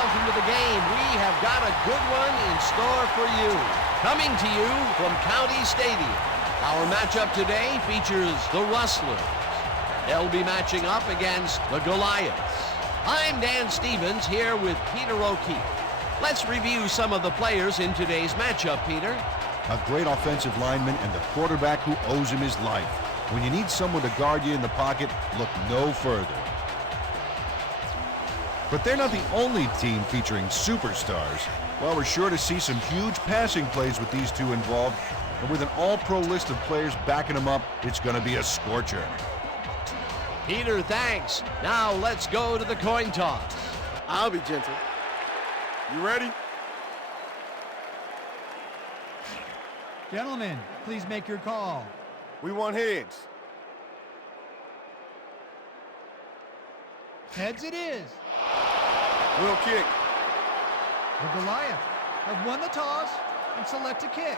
welcome to the game. We have got a good one in store for you. Coming to you from County Stadium. Our matchup today features the Rustlers. They'll be matching up against the Goliaths. I'm Dan Stevens here with Peter O'Keefe. Let's review some of the players in today's matchup, Peter. A great offensive lineman and the quarterback who owes him his life. When you need someone to guard you in the pocket, look no further. But they're not the only team featuring superstars. While we're sure to see some huge passing plays with these two involved, and with an all-pro list of players backing them up, it's going to be a scorcher. Peter, thanks. Now let's go to the coin toss. I'll be gentle. You ready? Gentlemen, please make your call. We want heads. Heads it is. We'll kick. The Goliaths have won the toss and select a kick.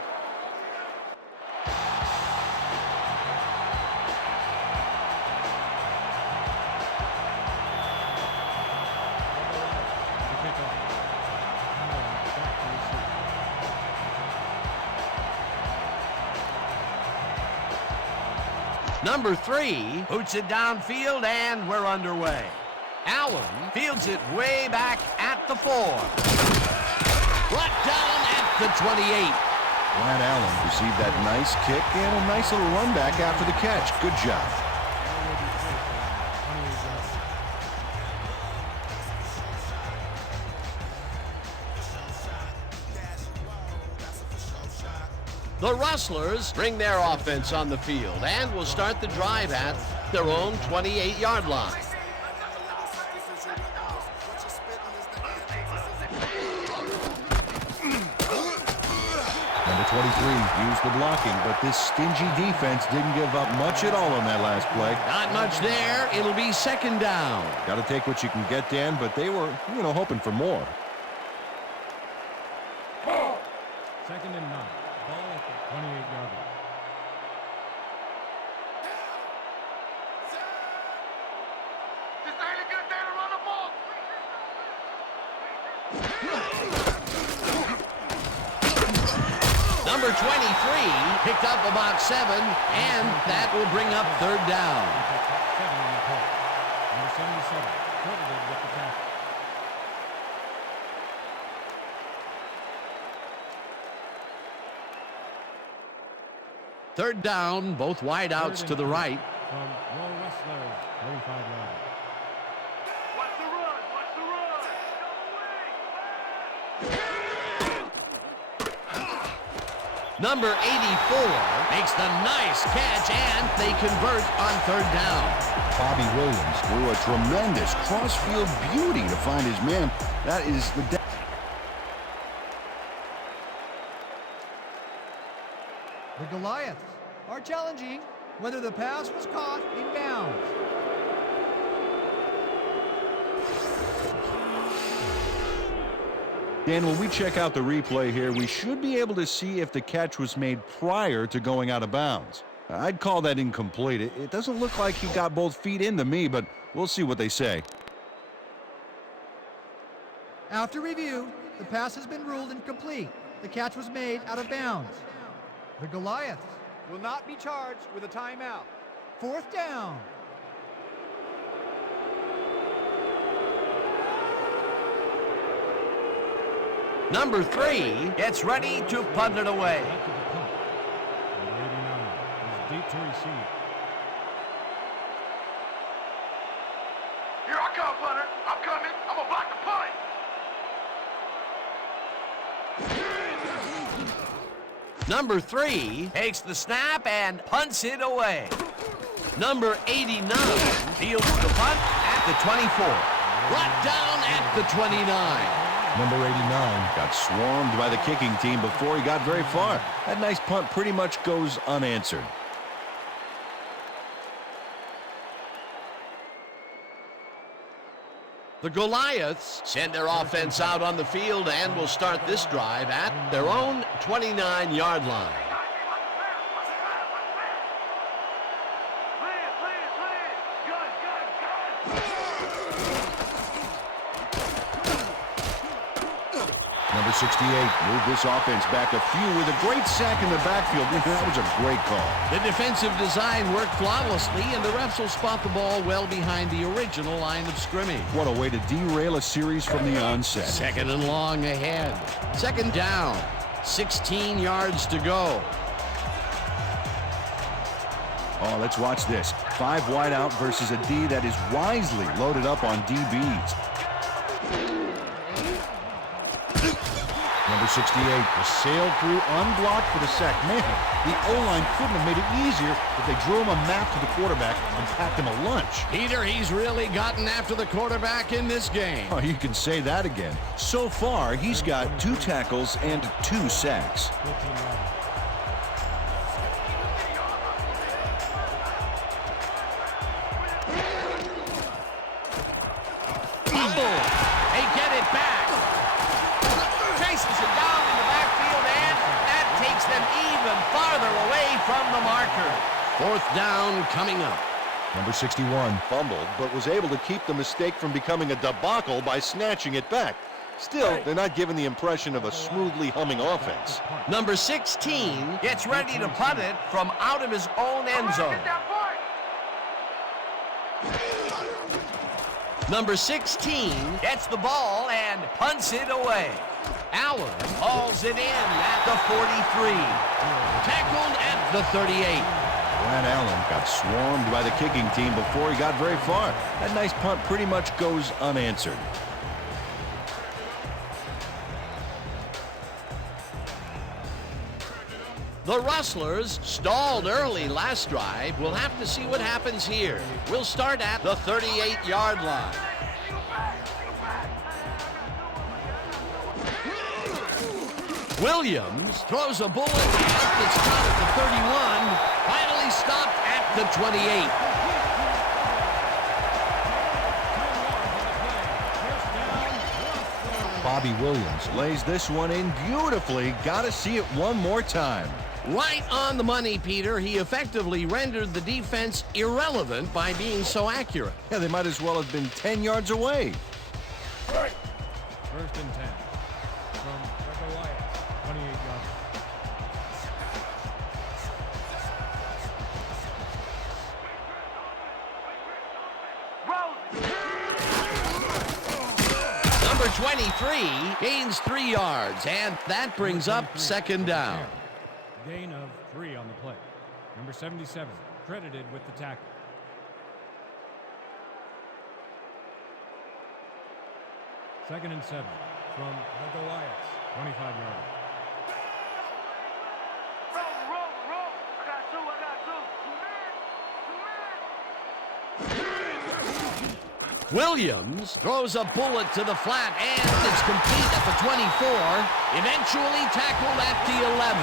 Number 3 boots it downfield, and we're underway. Allen fields it way back at the 4. Brought down at the 28. Glad Allen received that nice kick and a nice little run back after the catch. Good job. The Rustlers bring their offense on the field and will start the drive at their own 28-yard line. Number 23 used the blocking, but this stingy defense didn't give up much at all on that last play. Not much there. It'll be second down. Got to take what you can get, Dan, but they were, hoping for more. Second and 9. Ball at the 28-yard line. This ain't a good day to run the ball. Number 23 picked up about 7, and that will bring up third down. 7 on the play. Number 77 credited with the tackle. Third down, both wideouts to the right. From your Rustlers, 35-yard. What's the run? What's the run? Number 84 makes the nice catch, and they convert on third down. Bobby Williams threw a tremendous cross-field beauty to find his man. That is the... The Goliaths are challenging whether the pass was caught in bounds. Dan, when we check out the replay here, we should be able to see if the catch was made prior to going out of bounds. I'd call that incomplete. It doesn't look like he got both feet into me, but we'll see what they say. After review, the pass has been ruled incomplete. The catch was made out of bounds. The Goliaths will not be charged with a timeout. Fourth down. Number 3 gets ready to punt it away. Back to the punt. Number 89 is deep to receive. Here I come, punter. I'm coming. I'm going to block the punt. Number 3 takes the snap and punts it away. Number 89 fields the punt at the 24. Brought down at the 29. Number 89 got swarmed by the kicking team before he got very far. That nice punt pretty much goes unanswered. The Goliaths send their offense out on the field and will start this drive at their own 29-yard line. Number 68 moved this offense back a few with a great sack in the backfield. That was a great call. The defensive design worked flawlessly, and the refs will spot the ball well behind the original line of scrimmage. What a way to derail a series from the onset. Second and long ahead. Second down. 16 yards to go. Oh, let's watch this. 5 wide out versus a D that is wisely loaded up on DBs. Number 68 was sailed through unblocked for the sack. Man, the O-line couldn't have made it easier if they drew him a map to the quarterback and packed him a lunch. Peter, he's really gotten after the quarterback in this game. Oh, you can say that again. So far, he's got 2 tackles and 2 sacks. 15 yards. Fumble. They get it back. Chases it down in the backfield, and that takes them even farther away from the marker. Fourth down coming up. Number 61 fumbled, but was able to keep the mistake from becoming a debacle by snatching it back. Still, they're not giving the impression of a smoothly humming offense. Number 16 gets ready to punt it from out of his own end zone. Get that point. Number 16 gets the ball and punts it away. Allen hauls it in at the 43. Tackled at the 38. Brad Allen got swarmed by the kicking team before he got very far. That nice punt pretty much goes unanswered. The Rustlers stalled early last drive. We'll have to see what happens here. We'll start at the 38-yard line. Williams throws a bullet and it's caught at the 31. Finally stopped at the 28. Bobby Williams lays this one in beautifully. Got to see it one more time. Right on the money, Peter. He effectively rendered the defense irrelevant by being so accurate. Yeah, they might as well have been 10 yards away. First and 10. From Outlaws, 28 yards. Number 23 gains 3 yards, and that brings up second down. Gain of 3 on the play. Number 77 credited with the tackle. Second and 7 from the Goliaths, 25 yards. Roll. I got two. Williams throws a bullet to the flat, and it's complete at the 24, eventually tackled at the 11.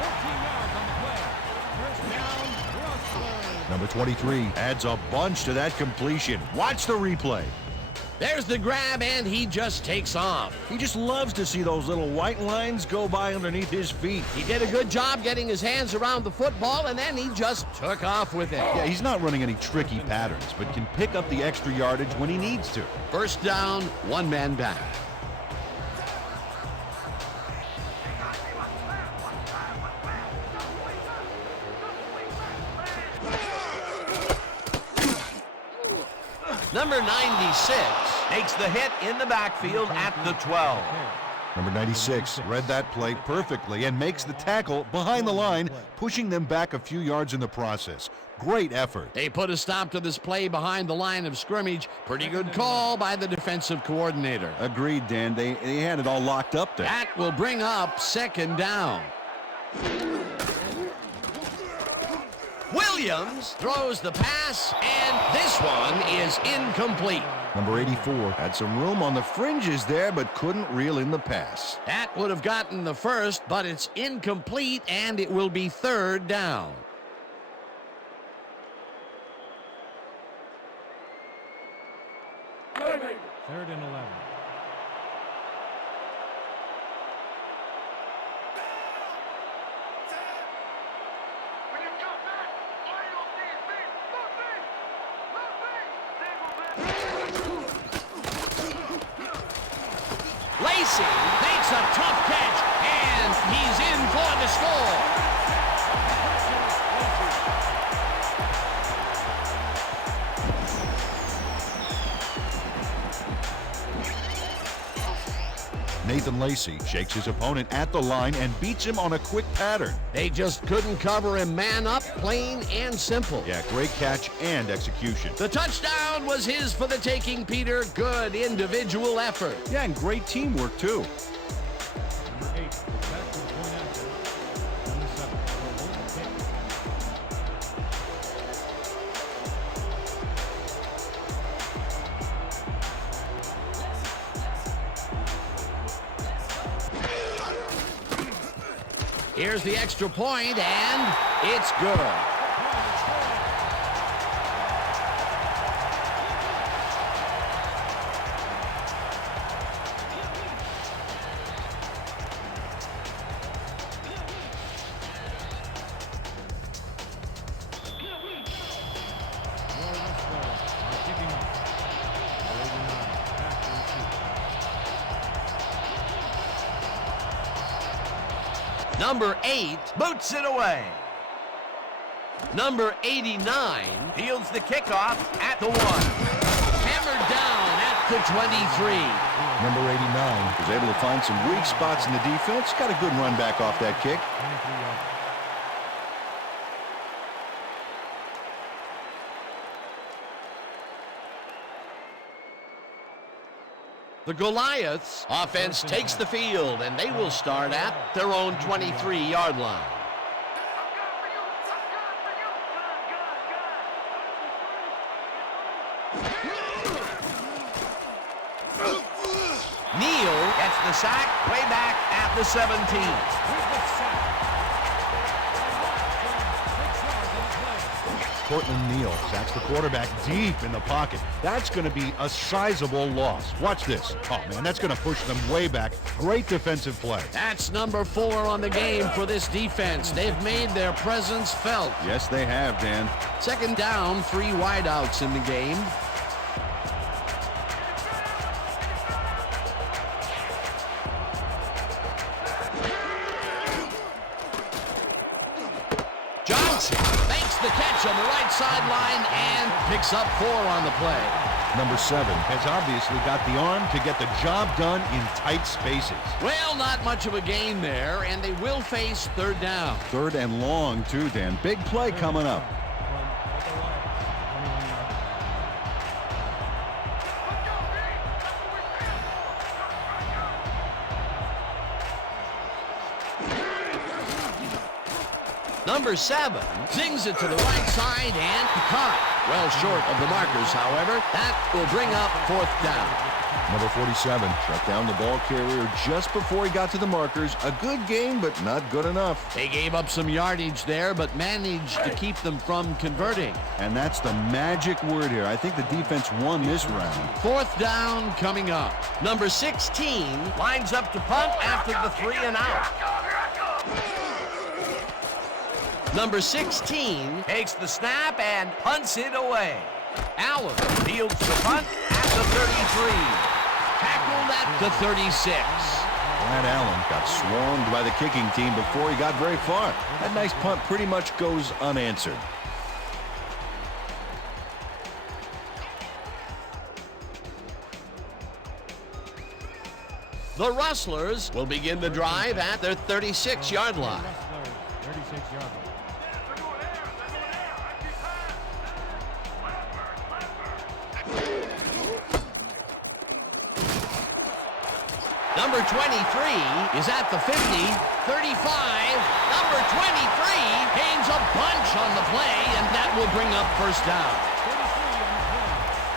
14 yards on the play. First down, Rustlers. Number 23 adds a bunch to that completion. Watch the replay. There's the grab, and he just takes off. He just loves to see those little white lines go by underneath his feet. He did a good job getting his hands around the football, and then he just took off with it. Yeah, he's not running any tricky patterns, but can pick up the extra yardage when he needs to. First down, one man back. Number 96 makes the hit in the backfield at the 12. Number 96 read that play perfectly and makes the tackle behind the line, pushing them back a few yards in the process. Great effort. They put a stop to this play behind the line of scrimmage. Pretty good call by the defensive coordinator. Agreed, Dan. They had it all locked up there. That will bring up second down. Williams throws the pass, and this one is incomplete. Number 84 had some room on the fringes there, but couldn't reel in the pass. That would have gotten the first, but it's incomplete, and it will be third down. Third and 11. When you come back, all you don't see is me. Look me. Lacey makes a tough catch, and he's in for the score. Nathan Lacey shakes his opponent at the line and beats him on a quick pattern. They just couldn't cover him man up, plain and simple. Yeah, great catch and execution. The touchdown was his for the taking, Peter. Good individual effort. Yeah, and great teamwork, too. Number 8, back to the point after. Number 7, will hold the kick. Here's the extra point, and it's good. Number 8 boots it away. Number 89 fields the kickoff at the 1. Hammered down at the 23. Number 89 was able to find some weak spots in the defense. Got a good run back off that kick. 23 yards. The Goliaths offense takes the field, and they will start at their own 23-yard line. Neal gets the sack way back at the 17. Cortland Neal sacks the quarterback deep in the pocket. That's going to be a sizable loss. Watch this. Oh, man, that's going to push them way back. Great defensive play. That's number 4 on the game for this defense. They've made their presence felt. Yes, they have, Dan. Second down, 3 wideouts in the game. Johnson makes the catch on the right sideline and picks up 4 on the play. Number 7 has obviously got the arm to get the job done in tight spaces. Well, not much of a gain there, and they will face third down. Third and long, too, Dan. Big play coming up. Number 7 zings it to the right side and caught. Well short of the markers, however. That will bring up 4th down. Number 47 shut down the ball carrier just before he got to the markers. A good game, but not good enough. They gave up some yardage there, but managed to keep them from converting. And that's the magic word here. I think the defense won this round. 4th down coming up. Number 16 lines up to punt after the 3 and out. Number 16 takes the snap and punts it away. Allen fields the punt at the 33. Tackled at the 36. Brad Allen got swarmed by the kicking team before he got very far. That nice punt pretty much goes unanswered. The Rustlers will begin the drive at their 36-yard line. 36-yard line. Number 23 is at the 50, 35. Number 23 gains a bunch on the play, and that will bring up 1st down. 33 on the play.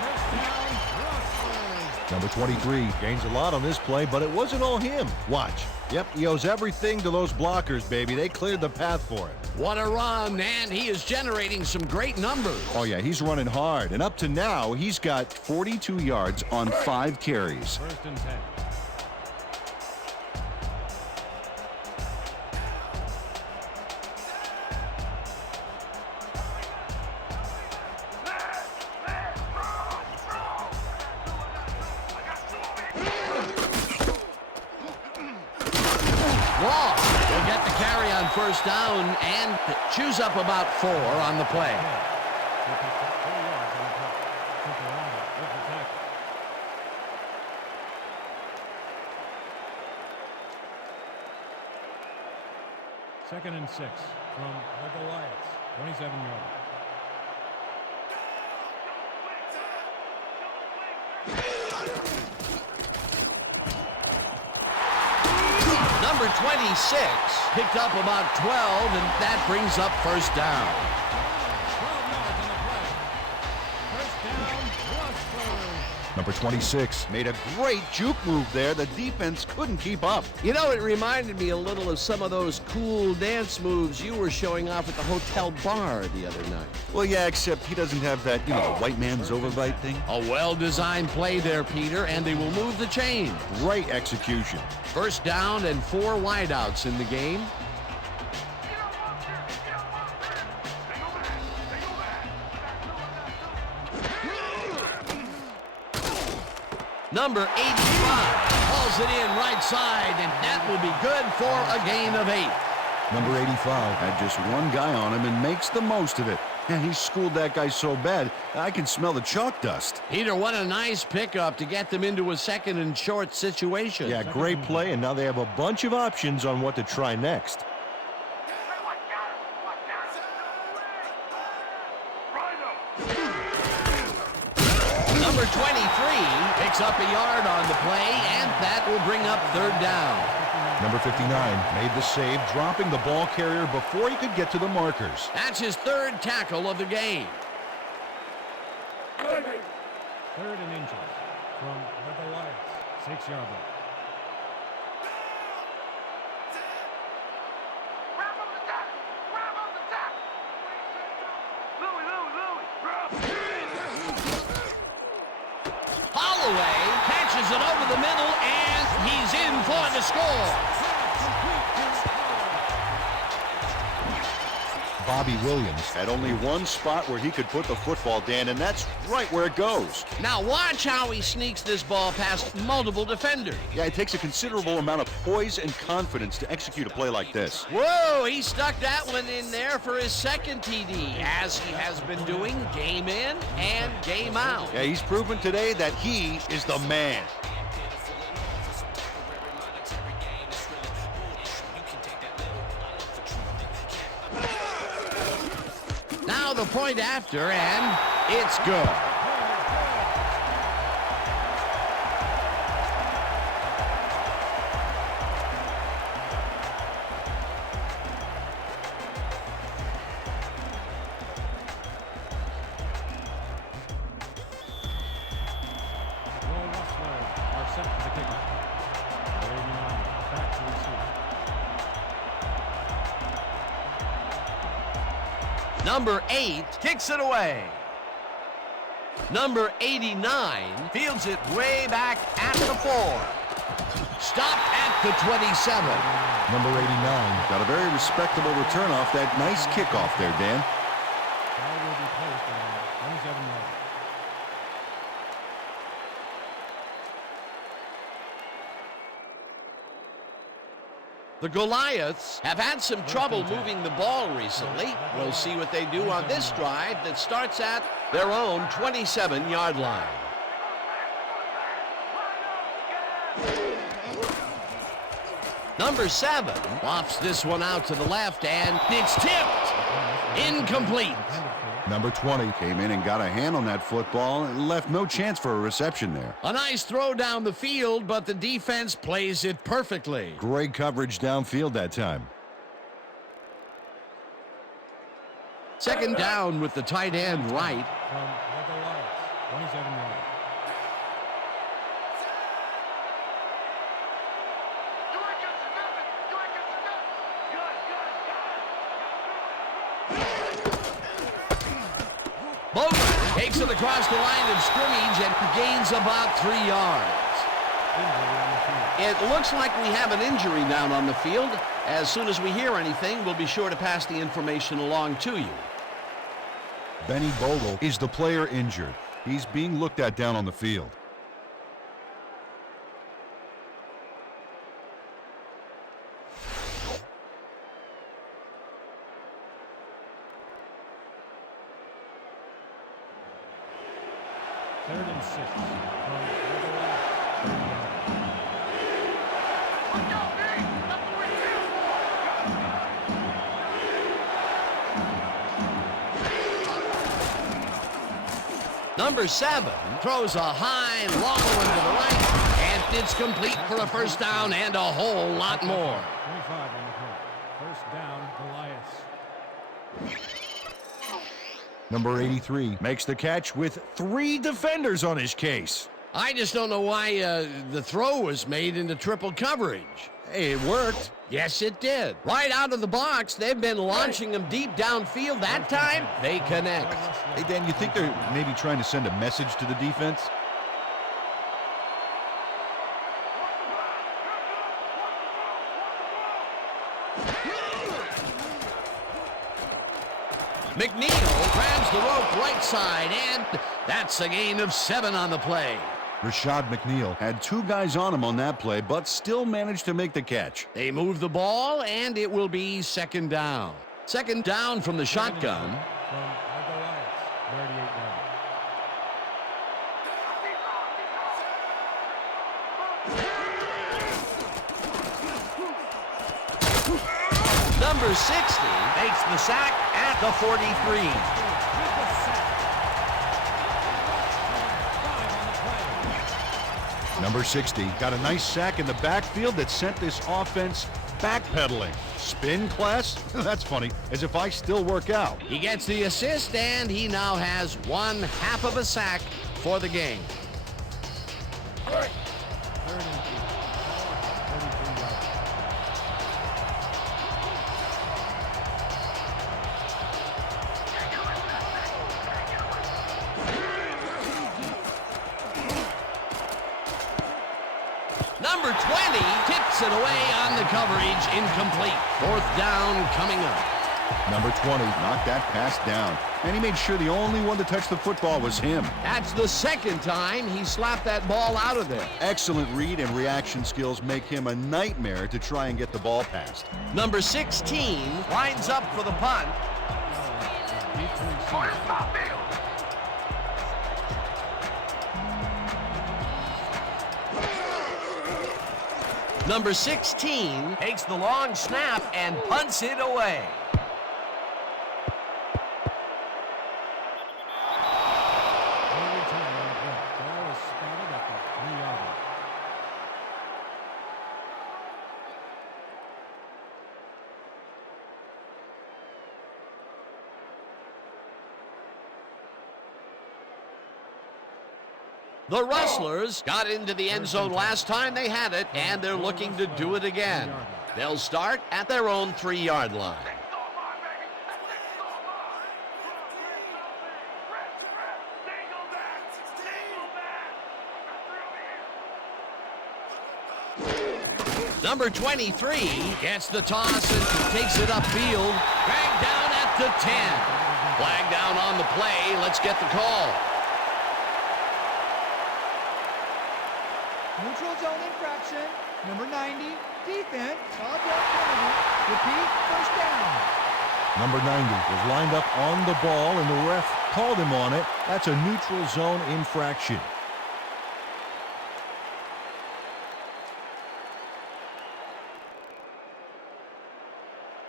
1st down, Rustlers. Number 23 gains a lot on this play, but it wasn't all him. Watch. Yep, he owes everything to those blockers, baby. They cleared the path for him. What a run, and he is generating some great numbers. Oh, yeah, he's running hard. And up to now, he's got 42 yards on 5 carries. 1st and 10. Will get the carry on first down and chews up about 4 on the play. He picks up 4 yards on the play. Took around it with the tackle. Second and 6 from the Goliaths. 27-yard. Number 26 picked up about 12, and that brings up first down. 12 yards on the play. First down, Rustler. Number 26 made a great juke move there. The defense couldn't keep up. You know, it reminded me a little of some of those cool dance moves you were showing off at the hotel bar the other night. Well, yeah, except he doesn't have that, the white man's overbite thing. A well-designed play there, Peter, and they will move the chains. Great execution. First down and 4 wideouts in the game. Number 85 hauls it in right side, and that will be good for a gain of 8. Number 85 had just one guy on him and makes the most of it. And he schooled that guy so bad, I can smell the chalk dust. Peter, what a nice pickup to get them into a second and short situation. Yeah, great play, and now they have a bunch of options on what to try next. Number 23 picks up a yard on the play, and that will bring up third down. Number 59 made the save, dropping the ball carrier before he could get to the markers. That's his third tackle of the game. Third and inches from the Goliaths. 6-yard line. Holloway catches it over the middle, and he's in for the score. Bobby Williams had only one spot where he could put the football, Dan, and that's right where it goes. Now watch how he sneaks this ball past multiple defenders. Yeah, it takes a considerable amount of poise and confidence to execute a play like this. Whoa, he stuck that one in there for his second TD, as he has been doing game in and game out. Yeah, he's proven today that he is the man. Now the point after, and it's good. Will Rustlers are set for the kickoff. 89 back to receive. Number 8 kicks it away. Number 89 fields it way back at the 4. Stopped at the 27. Number 89 got a very respectable return off that nice kickoff there, Dan. Ball will be placed around 27 yards. The Goliaths have had some trouble moving the ball recently. We'll see what they do on this drive that starts at their own 27-yard line. Number 7 lofts this one out to the left, and it's tipped. Incomplete. Number 20 came in and got a hand on that football and left no chance for a reception there. A nice throw down the field, but the defense plays it perfectly. Great coverage downfield that time. Second down with the tight end right. From the Goliaths. 27 yards. Bogan takes it across the line of scrimmage and gains about 3 yards. It looks like we have an injury down on the field. As soon as we hear anything, we'll be sure to pass the information along to you. Benny Bogle is the player injured. He's being looked at down on the field. Third and 6. Look out, D! That's what we're here Number 7 throws a high, long one to the right, and it's complete for a first down and a whole lot more. 25 on the play. First down, Goliaths. Number 83 makes the catch with 3 defenders on his case. I just don't know why the throw was made into triple coverage. Hey, it worked. Yes, it did. Right out of the box, they've been launching them deep downfield. That time, they connect. Hey, Dan, you think they're maybe trying to send a message to the defense? McNeil grabs the rope right side, and that's a gain of 7 on the play. Rashad McNeil had 2 guys on him on that play, but still managed to make the catch. They move the ball, and it will be second down. Second down from the shotgun. From the Goliaths. 38 yards. Number 60 makes the sack at the 43. Number 60 got a nice sack in the backfield that sent this offense backpedaling. Spin class? That's funny, as if I still work out. He gets the assist, and he now has 1/2 of a sack for the game. Third and 2. 33 yards. Number 20 tips it away on the coverage, incomplete. Fourth down coming up. Number 20 knocked that pass down, and he made sure the only one to touch the football was him. That's the second time he slapped that ball out of there. Excellent read and reaction skills make him a nightmare to try and get the ball past. Number 16 lines up for the punt. Number 16 takes the long snap and punts it away. No return on the play. Ball is spotted at the 3-yard line. The Rustlers got into the end zone last time they had it, and they're looking to do it again. They'll start at their own 3-yard line. Number 23 gets the toss and takes it upfield. Dragged down at the 10. Flag down on the play. Let's get the call. Neutral zone infraction. Number 90, defense. Object penalty. Repeat, first down. Number 90 was lined up on the ball, and the ref called him on it. That's a neutral zone infraction.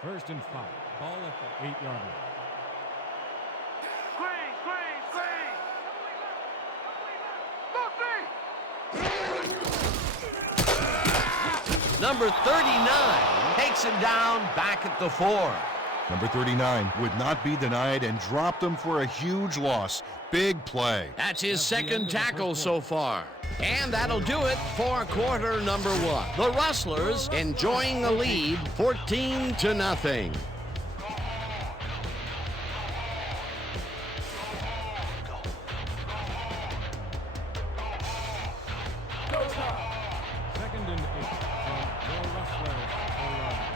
First and 5. Ball at the 8-yard line. Number 39 takes him down back at the 4. Number 39 would not be denied and dropped him for a huge loss. Big play. That's his second tackle so far. And that'll do it for quarter number 1. The Rustlers enjoying the lead 14-0. Second and 8 from the Rustlers. 4-yard line.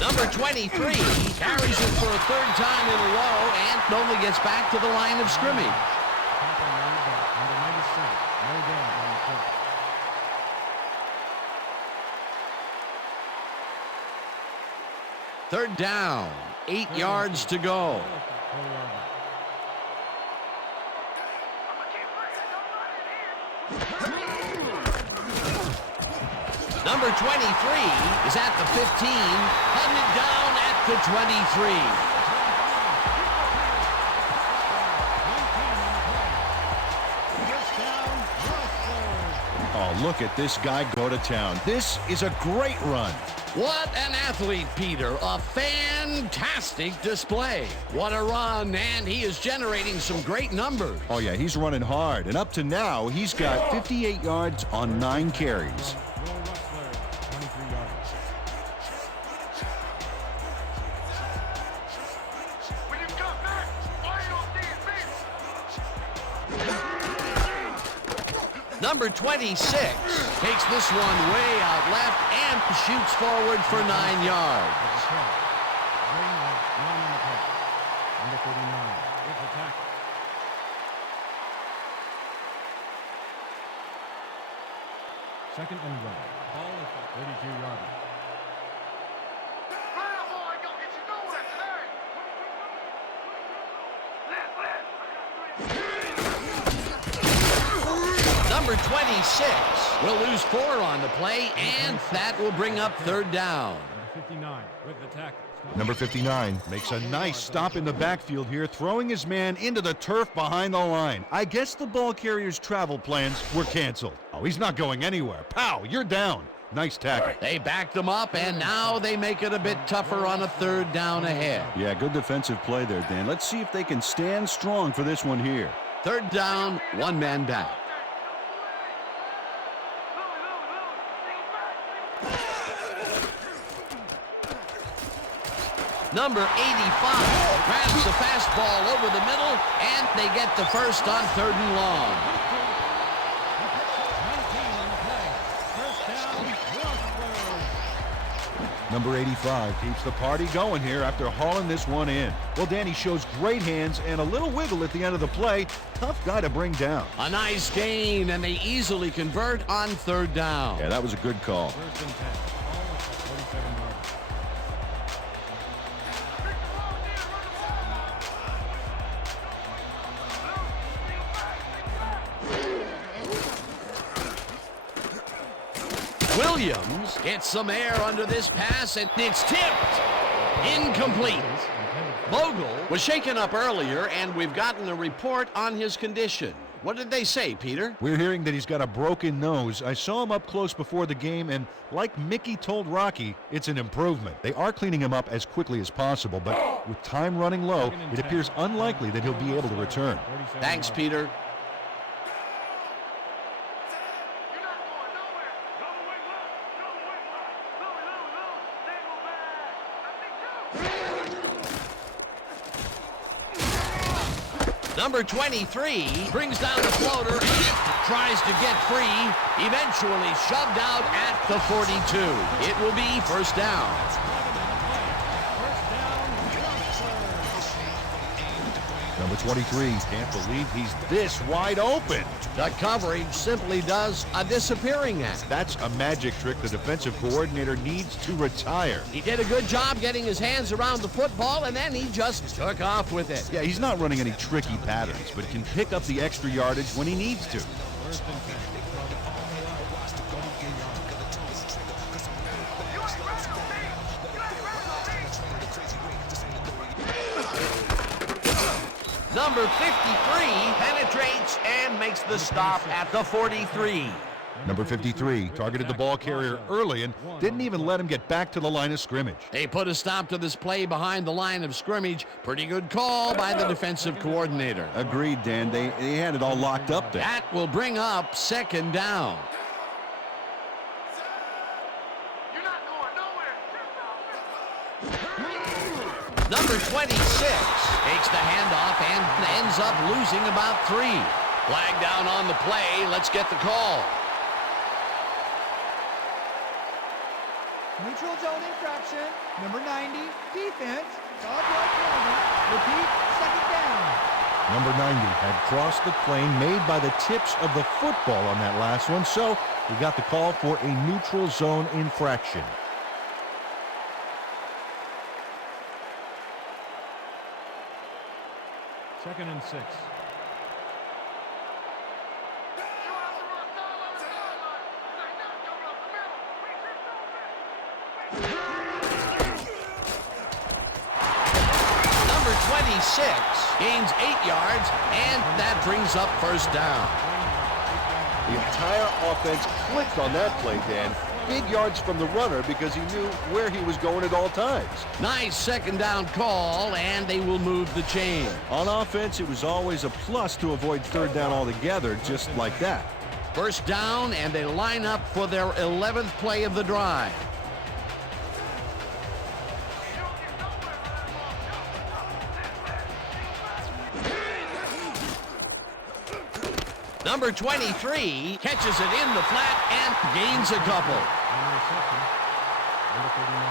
Number 23 carries it for a third time in a row and only gets back to the line of scrimmage. Tackle made by number 97. No gain on the play. Third down, 8 yards to go. Number 23 is at the 15, hunted down at the 23. Oh, look at this guy go to town. This is a great run. What an athlete, Peter. A fantastic display. What a run, and he is generating some great numbers. Oh, yeah, he's running hard. And up to now, he's got 58 yards on 9 carries. Number 26 takes this one way out left and shoots forward for 9 yards. Number 39 with the tackle. Second and 1. Ball is at 32-yard line. Number 26 will lose 4 on the play, and that will bring up third down. Number 59 with the tackle. Number 59 makes a nice stop in the backfield here, throwing his man into the turf behind the line. I guess the ball carrier's travel plans were canceled. Oh, he's not going anywhere. Pow, you're down. Nice tackle. They backed them up, and now they make it a bit tougher on a third down ahead. Yeah, good defensive play there, Dan. Let's see if they can stand strong for this one here. Third down, 1 man back. Number 85 grabs the fastball over the middle, and they get the first on third and long. Number 85 keeps the party going here after hauling this one in. Well, Danny shows great hands and a little wiggle at the end of the play. Tough guy to bring down. A nice gain, and they easily convert on third down. Yeah, that was a good call. First and 10. Ball is at 47 yards. Williams gets some air under this pass, and it's tipped. Incomplete. Bogle was shaken up earlier, and we've gotten a report on his condition. What did they say, Peter? We're hearing that he's got a broken nose. I saw him up close before the game, and like Mickey told Rocky, it's an improvement. They are cleaning him up as quickly as possible, but with time running low, it appears unlikely that he'll be able to return. Thanks, Peter. Number 23 brings down the floater and tries to get free, eventually shoved out at the 42. It will be first down. Number 23 can't believe he's this wide open. The coverage simply does a disappearing act. That's a magic trick the defensive coordinator needs to retire. He did a good job getting his hands around the football, and then he just took off with it. Yeah, he's not running any tricky patterns, but can pick up the extra yardage when he needs to. First and 10. Number 53 penetrates and makes the stop at the 43. Number 53 targeted the ball carrier early and didn't even let him get back to the line of scrimmage. They put a stop to this play behind the line of scrimmage. Pretty good call by the defensive coordinator. Agreed, Dan. They had it all locked up there. That will bring up second down. Number 26 takes the handoff and ends up losing about 3. Flag down on the play. Let's get the call. Neutral zone infraction. Number 90, defense. Dog right corner. Repeat, second down. Number 90 had crossed the plane made by the tips of the football on that last one, so he got the call for a neutral zone infraction. Second and 6. You have to run sideline to sideline. They're not coming up the middle. Number 26 gains 8 yards, and that brings up first down. The entire offense clicked on that play, Dan. Big yards from the runner because he knew where he was going at all times. Nice second down call, and they will move the chain. On offense, it was always a plus to avoid third down altogether, just like that. First down, and they line up for their 11th play of the drive. Number 23 catches it in the flat and gains a couple. Interception. Number 39.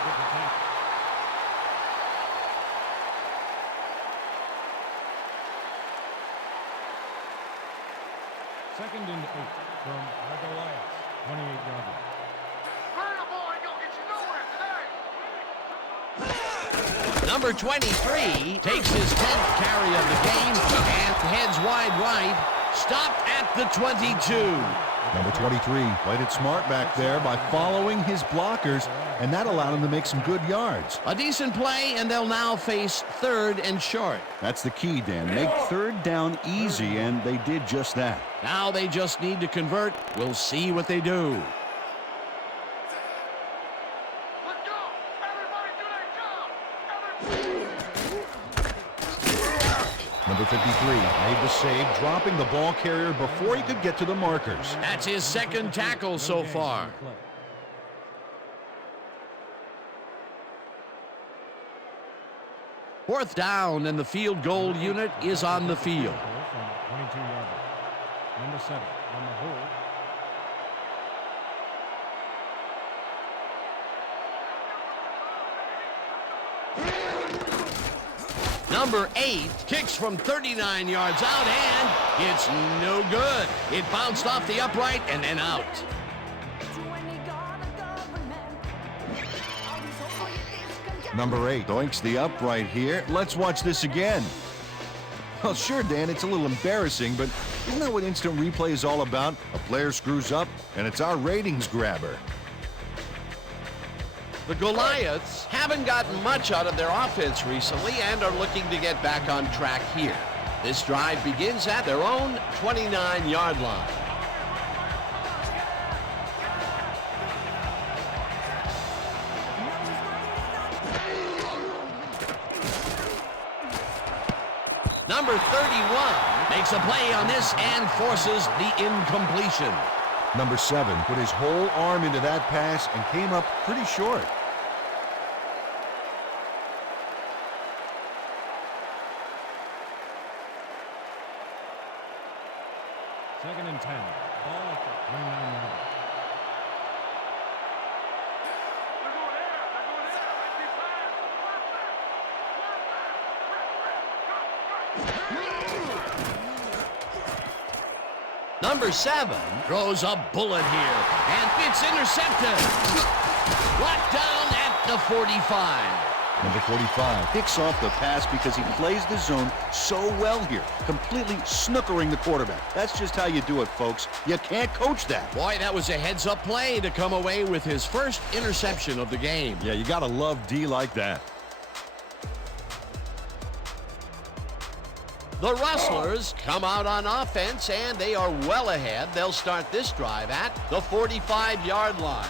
Good attack. Second and 8 from the Goliaths. 28-yard line. Hurry the ball ain't gonna get you nowhere today. Number 23 takes his 10th carry of the game and heads wide right. Stopped at the 22. Number 23 Played it smart back there by following his blockers, and that allowed him to make some good yards. A decent play, and they'll now face third and short. That's the key, Dan. Make third down easy, and they did just that. Now they just need to convert. We'll see what they do. Let's go. Everybody do their job. Number 53 made the save, dropping the ball carrier before he could get to the markers. That's his second tackle so far. Fourth down, and the field goal unit is on the field. From 22-yard line. Number 7 on the hold. Number 8 kicks from 39 yards out, and it's no good. It bounced off the upright and then out. Number 8 doinks the upright here. Let's watch this again. Well, sure, Dan, it's a little embarrassing, but isn't that what instant replay is all about? A player screws up, and it's our ratings grabber. The Goliaths haven't gotten much out of their offense recently and are looking to get back on track here. This drive begins at their own 29-yard line. Number 31 makes a play on this and forces the incompletion. Number 7 put his whole arm into that pass and came up pretty short. Second and 10. Ball at the 29-yard line. They're going there. They're going there. Let's be fast. Number 7 throws a bullet here, and it's intercepted. Brought down at the 45. Number 45 picks off the pass because he plays the zone so well here, completely snookering the quarterback. That's just how you do it, folks. You can't coach that. Boy, that was a heads-up play to come away with his first interception of the game. Yeah, you gotta love D like that. The Rustlers come out on offense, and they are well ahead. They'll start this drive at the 45-yard line.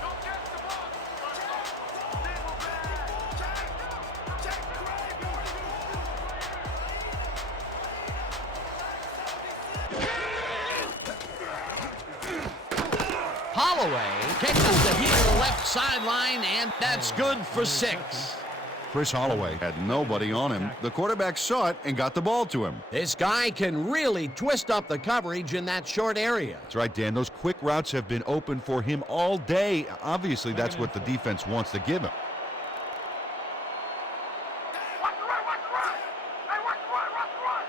Don't catch the ball. Holloway catches the heel left sideline, and that's good for 6. Chris Holloway had nobody on him. The quarterback saw it and got the ball to him. This guy can really twist up the coverage in that short area. That's right, Dan. Those quick routes have been open for him all day. Obviously, that's what the defense wants to give him. Watch the run. Watch the run. Hey, watch the run. Watch the run.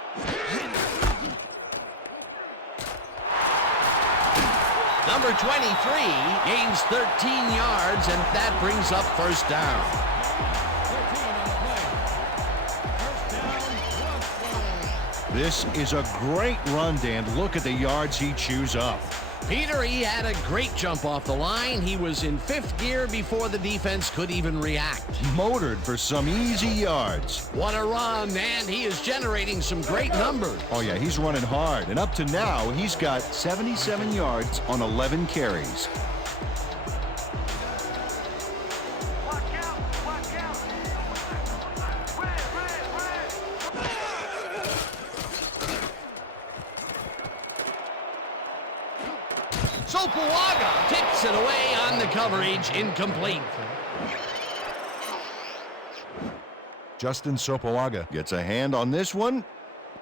Number 23 gains 13 yards, and that brings up first down. 13 on the play. This is a great run, Dan. Look at the yards he chews up. Peter, he had a great jump off the line. He was in 5th gear before the defense could even react. Motored for some easy yards. What a run, and he is generating some great numbers. Oh, yeah, he's running hard. And up to now, he's got 77 yards on 11 carries. Sopoaga tips it away on the coverage, incomplete. Justin Sopoaga gets a hand on this one.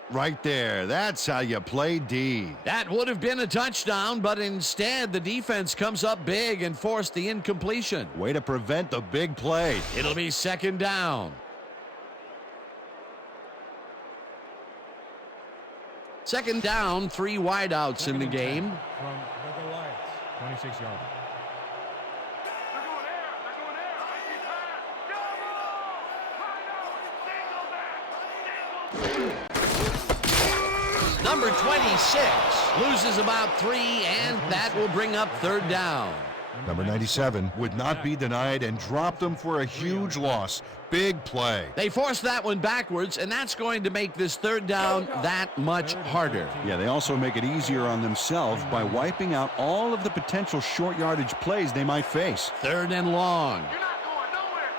Right there. That's how you play D. That would have been a touchdown, but instead the defense comes up big and forced the incompletion. Way to prevent the big play. It'll be 2nd down. 2nd down, 3 wideouts in the game. From the Goliaths, 26 yards. They're going air. They're going air. Empty pass. Double. Wide out. Single back. Single. Number 26 loses about 3, and that will bring up 3rd down. Number 97 would not be denied and dropped them for a huge loss. Big play. They forced that one backwards, and that's going to make this 3rd down that much harder. Yeah, they also make it easier on themselves by wiping out all of the potential short yardage plays they might face. 3rd and long. You're not going nowhere.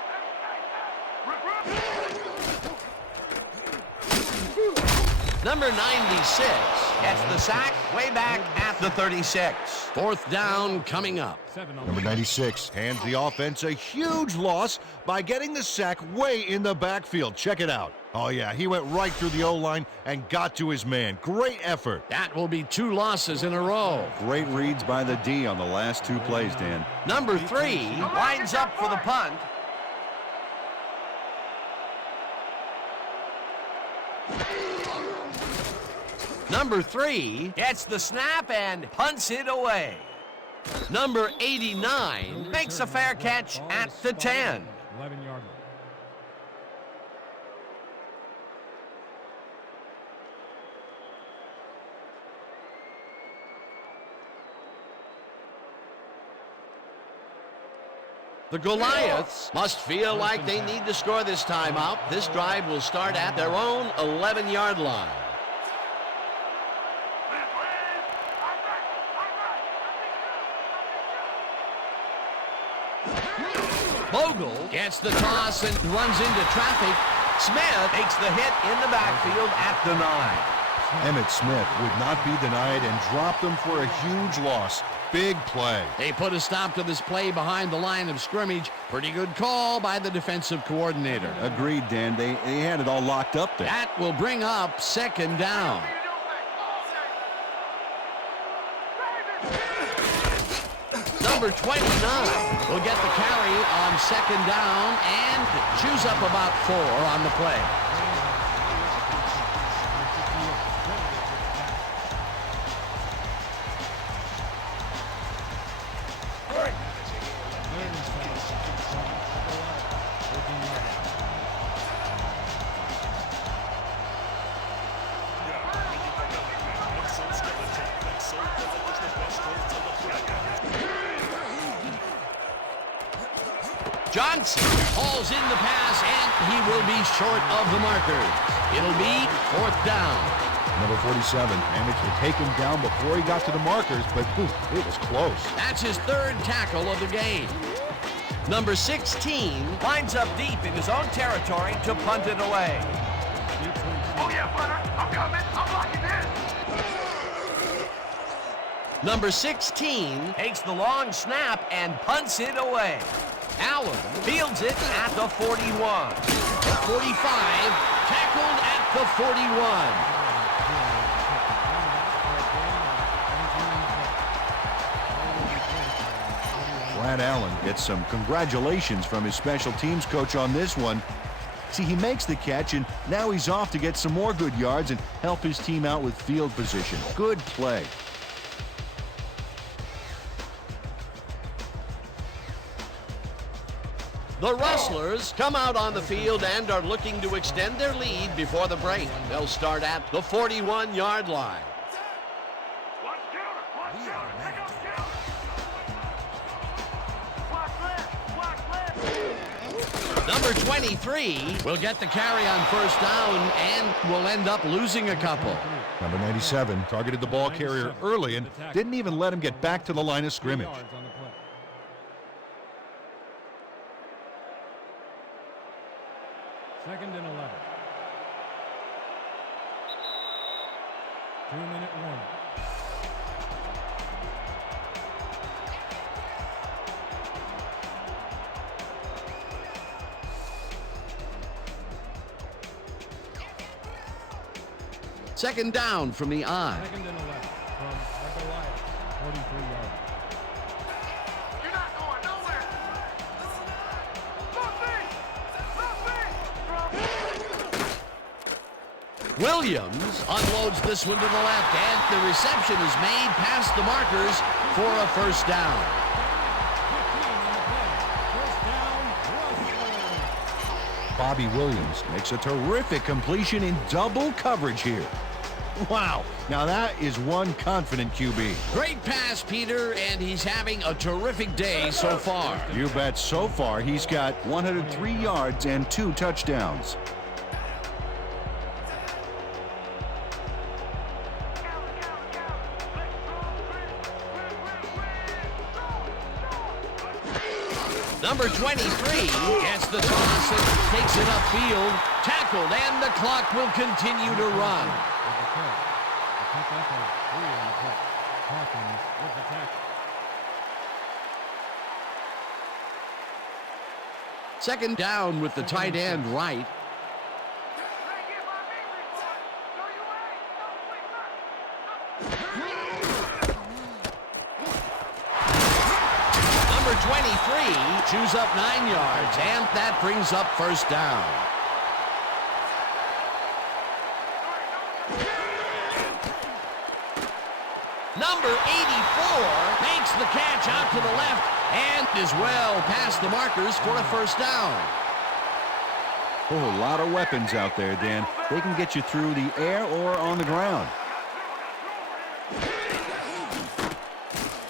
Number 96 gets the sack way back at the 36. 4th down coming up. Number 96 hands the offense a huge loss by getting the sack way in the backfield. Check it out. Oh, yeah, he went right through the O-line and got to his man. Great effort. That will be 2 losses in a row. Great reads by the D on the last 2 plays, Dan. Number 3 lines up for the punt. Number 3 gets the snap and punts it away. Number 89 makes a fair catch at the 10. 11-yard line. The Goliaths must feel like they need to score this timeout. This drive will start at their own 11-yard line. Bogle gets the toss and runs into traffic. Smith takes the hit in the backfield at the 9. Emmitt Smith would not be denied and dropped them for a huge loss. Big play. They put a stop to this play behind the line of scrimmage. Pretty good call by the defensive coordinator. Agreed, Dan. They had it all locked up there. That will bring up 2nd down. Number 29 will get the carry on 2nd down and chews up about 4 on the play. Johnson hauls in the pass, and he will be short of the markers. It'll be 4th down. Number 47 managed to take him down before he got to the markers, but it was close. That's his 3rd tackle of the game. Number 16 lines up deep in his own territory to punt it away. Oh yeah, Butter. I'm coming. I'm locking in. Number 16 takes the long snap and punts it away. Allen fields it at the 41. 45, tackled at the 41. Brad Allen gets some congratulations from his special teams coach on this one. See, he makes the catch, and now he's off to get some more good yards and help his team out with field position. Good play. The Rustlers come out on the field and are looking to extend their lead before the break. They'll start at the 41-yard line. Watch counter. Watch counter. Pick up counter. Watch left. Number 23 will get the carry on first down and will end up losing a couple. Number 97 targeted the ball carrier early and didn't even let him get back to the line of scrimmage. Yards on the play. Second and 11. 2-minute warning. Second down from the I. Second and 11 from the Goliaths, 43 yards. You're not going nowhere. Look me. Williams unloads this one to the left, and the reception is made past the markers for a first down. 15 on the play. First down, Rustlers. Bobby Williams makes a terrific completion in double coverage here. Wow, now that is one confident QB. Great pass, Peter, and he's having a terrific day so far. You bet. So far, he's got 103 yards and 2 touchdowns. Number 23 gets the toss and takes it upfield. Tackled, and the clock will continue to run. With the kill. A pickup of 3 on the play. Hawkins with the tackle. Second down with the tight end right. Hey, get my meat report. No, you ain't. No, Number 23 chews up 9 yards, and that brings up first down. Number 84 makes the catch out to the left and is well past the markers for a first down. Oh, a lot of weapons out there, Dan. They can get you through the air or on the ground.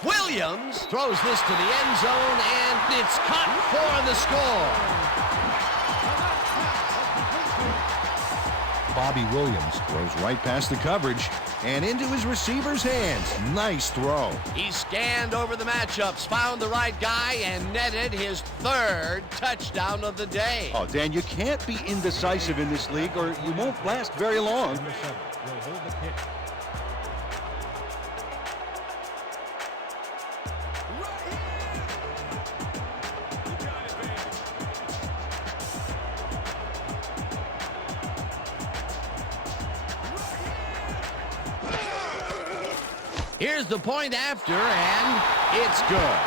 Williams throws this to the end zone, and it's caught for the score. Bobby Williams throws right past the coverage and into his receiver's hands. Nice throw. He scanned over the matchups, found the right guy, and netted his 3rd touchdown of the day. Oh, Dan, you can't be indecisive in this league or you won't last very long. Number 7 will hold the kick. Here's the point after, and it's good.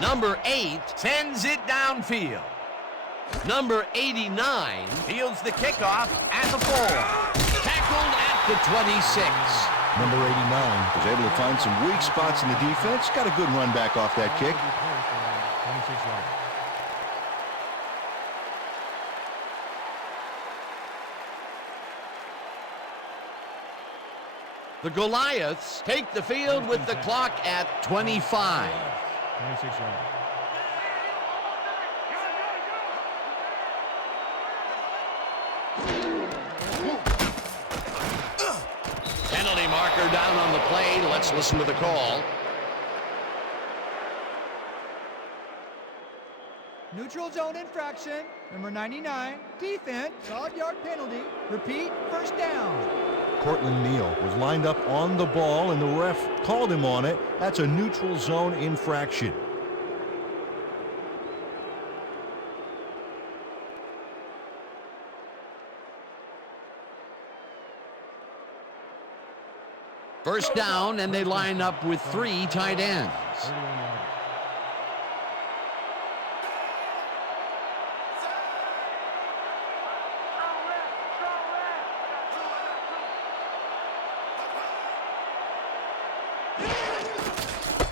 Number 8 sends it downfield. Number 89 fields the kickoff at the 4. Tackled at the 26. Number 89 was able to find some weak spots in the defense. Got a good run back off that kick. 26 yards. The Goliaths take the field with the clock at 25. 26 yards. Penalty marker down on the play. Let's listen to the call. Neutral zone infraction. Number 99, defense, solid yard penalty. Repeat, first down. Cortland Neal was lined up on the ball and the ref called him on it. That's a neutral zone infraction. First down, and they line up with 3 tight ends. 31 yards.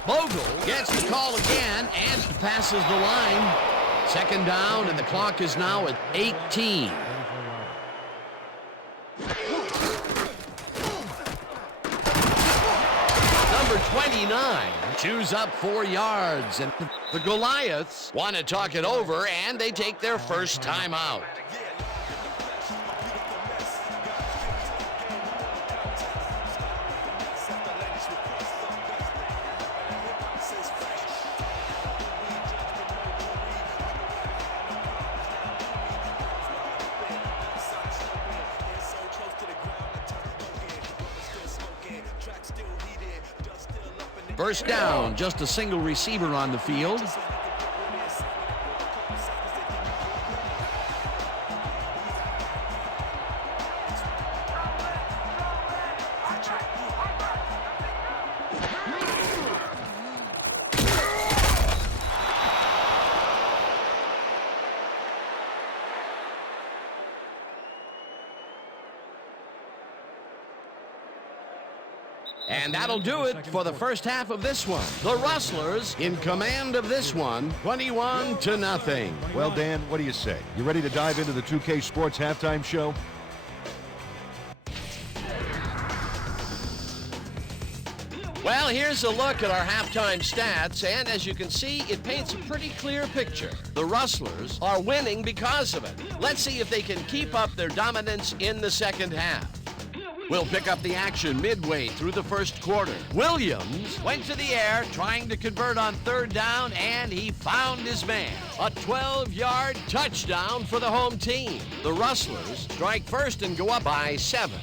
Bogle gets the call again and passes the line. Second down, and the clock is now at 18. Number 29 chews up 4 yards, and the Goliaths want to talk it over, and they take their first time out. First down, just a single receiver on the field. And that'll do it for the first half of this one. The Rustlers in command of this one, 21-0. Well, Dan, what do you say? You ready to dive into the 2K Sports halftime show? Well, here's a look at our halftime stats, and as you can see, it paints a pretty clear picture. The Rustlers are winning because of it. Let's see if they can keep up their dominance in the second half. We'll pick up the action midway through the first quarter. Williams went to the air trying to convert on third down, and he found his man. A 12-yard touchdown for the home team. The Rustlers strike first and go up by 7.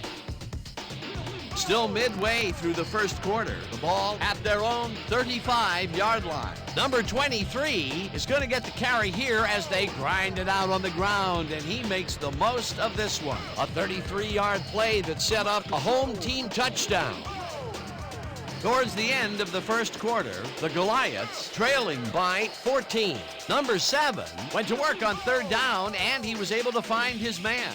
Still midway through the first quarter, the ball at their own 35-yard line. Number 23 is going to get the carry here as they grind it out on the ground, and he makes the most of this one. A 33-yard play that set up a home team touchdown. Towards the end of the first quarter, the Goliaths trailing by 14. Number 7 went to work on third down, and he was able to find his man.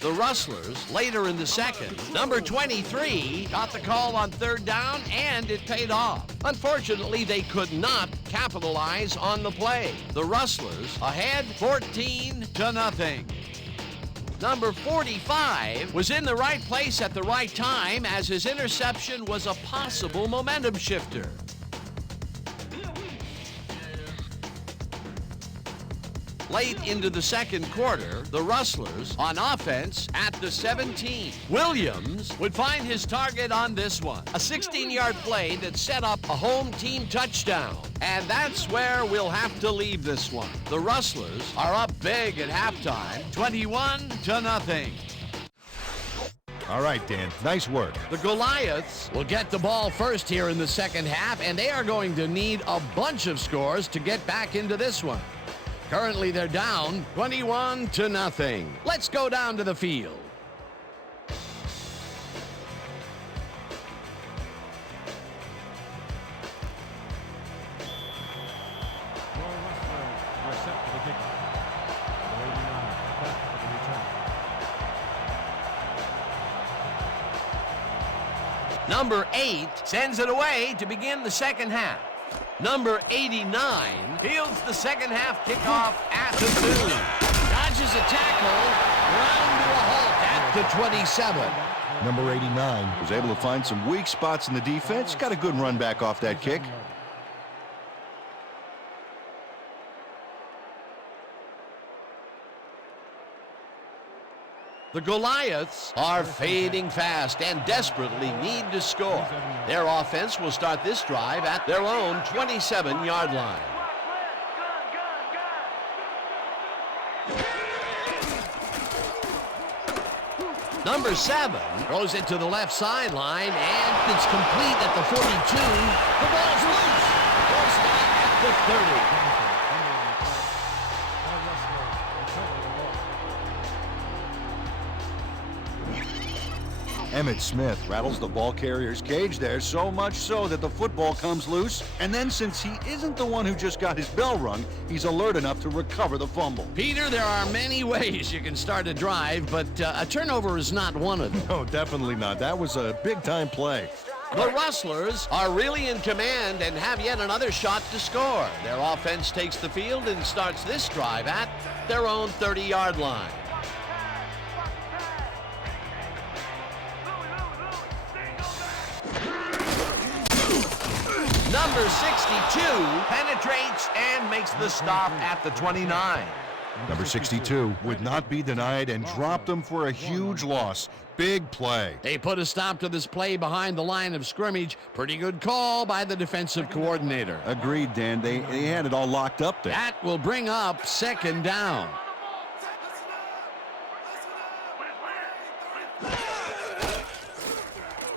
The Rustlers, later in the second, number 23 got the call on third down, and it paid off. Unfortunately, they could not capitalize on the play. The Rustlers ahead 14-0. Number 45 was in the right place at the right time, as his interception was a possible momentum shifter. Late into the second quarter, the Rustlers on offense at the 17. Williams would find his target on this one. A 16-yard play that set up a home team touchdown. And that's where we'll have to leave this one. The Rustlers are up big at halftime, 21-0. All right, Dan. Nice work. The Goliaths will get the ball first here in the second half, and they are going to need a bunch of scores to get back into this one. Currently, they're down 21-0. Let's go down to the field. Your Rustlers are set for the kickoff. Number 89 back for the return. Number 8 sends it away to begin the second half. Number 89 fields the second half kickoff at the 2. Dodges a tackle, ground to a halt at the 27. Number 89 was able to find some weak spots in the defense. Got a good run back off that kick. The Goliaths are fading fast and desperately need to score. Their offense will start this drive at their own 27-yard line. Number 7 throws it to the left sideline, and it's complete at the 42. The ball's loose. First down at the 30. And Emmitt Smith rattles the ball carrier's cage there, so much so that the football comes loose. And then, since he isn't the one who just got his bell rung, he's alert enough to recover the fumble. Peter, there are many ways you can start a drive, but a turnover is not one of them. No, definitely not. That was a big-time play. The Rustlers are really in command and have yet another shot to score. Their offense takes the field and starts this drive at their own 30-yard line. Number 62 penetrates and makes the stop at the 29. Number 62 would not be denied and dropped him for a huge loss. Big play. They put a stop to this play behind the line of scrimmage. Pretty good call by the defensive coordinator. Agreed, Dan. They had it all locked up there. That will bring up second down.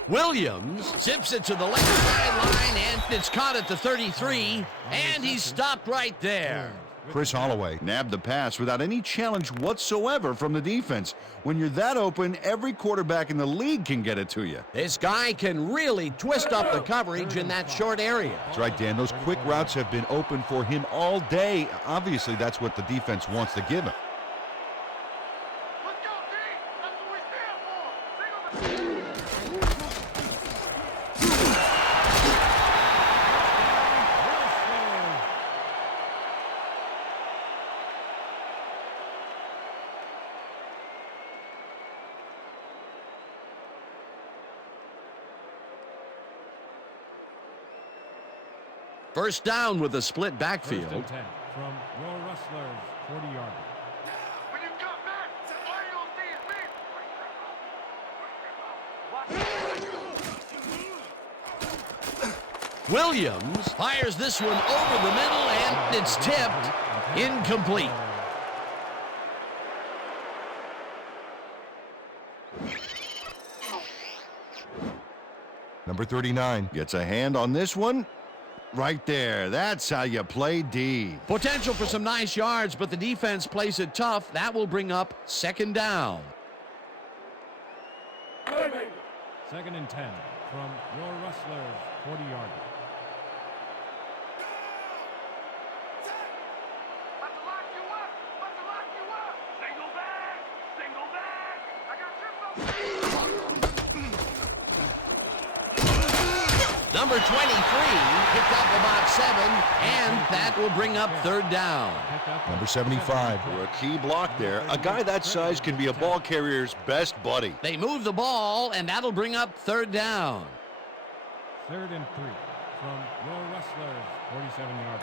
Williams zips it to the left sideline, and it's caught at the 33, and he's stopped right there. Chris Holloway nabbed the pass without any challenge whatsoever from the defense. When you're that open, every quarterback in the league can get it to you. This guy can really twist up the coverage in that short area. That's right, Dan. Those quick routes have been open for him all day. Obviously, that's what the defense wants to give him. Let's go, D! That's what we stand for! Single First down with a split backfield. First and 10 from your Rustlers, 40-yard. when you come back, all you gonna see is me! Williams fires this one over the middle, and it's tipped incomplete. Number 39 gets a hand on this one. Right there. That's how you play D. Potential for some nice yards, but the defense plays it tough. That will bring up second down. Second and 10 from your Rustlers, 40-yard. About to lock you up! About to lock you up! Single back! Single back! I got triple! Number 23 picked up about 7, and that will bring up third down. Number 75. For a key block there, a guy that size can be a ball carrier's best buddy. They move the ball, and that'll bring up third down. Third and 3 from your Rustlers, 47-yard.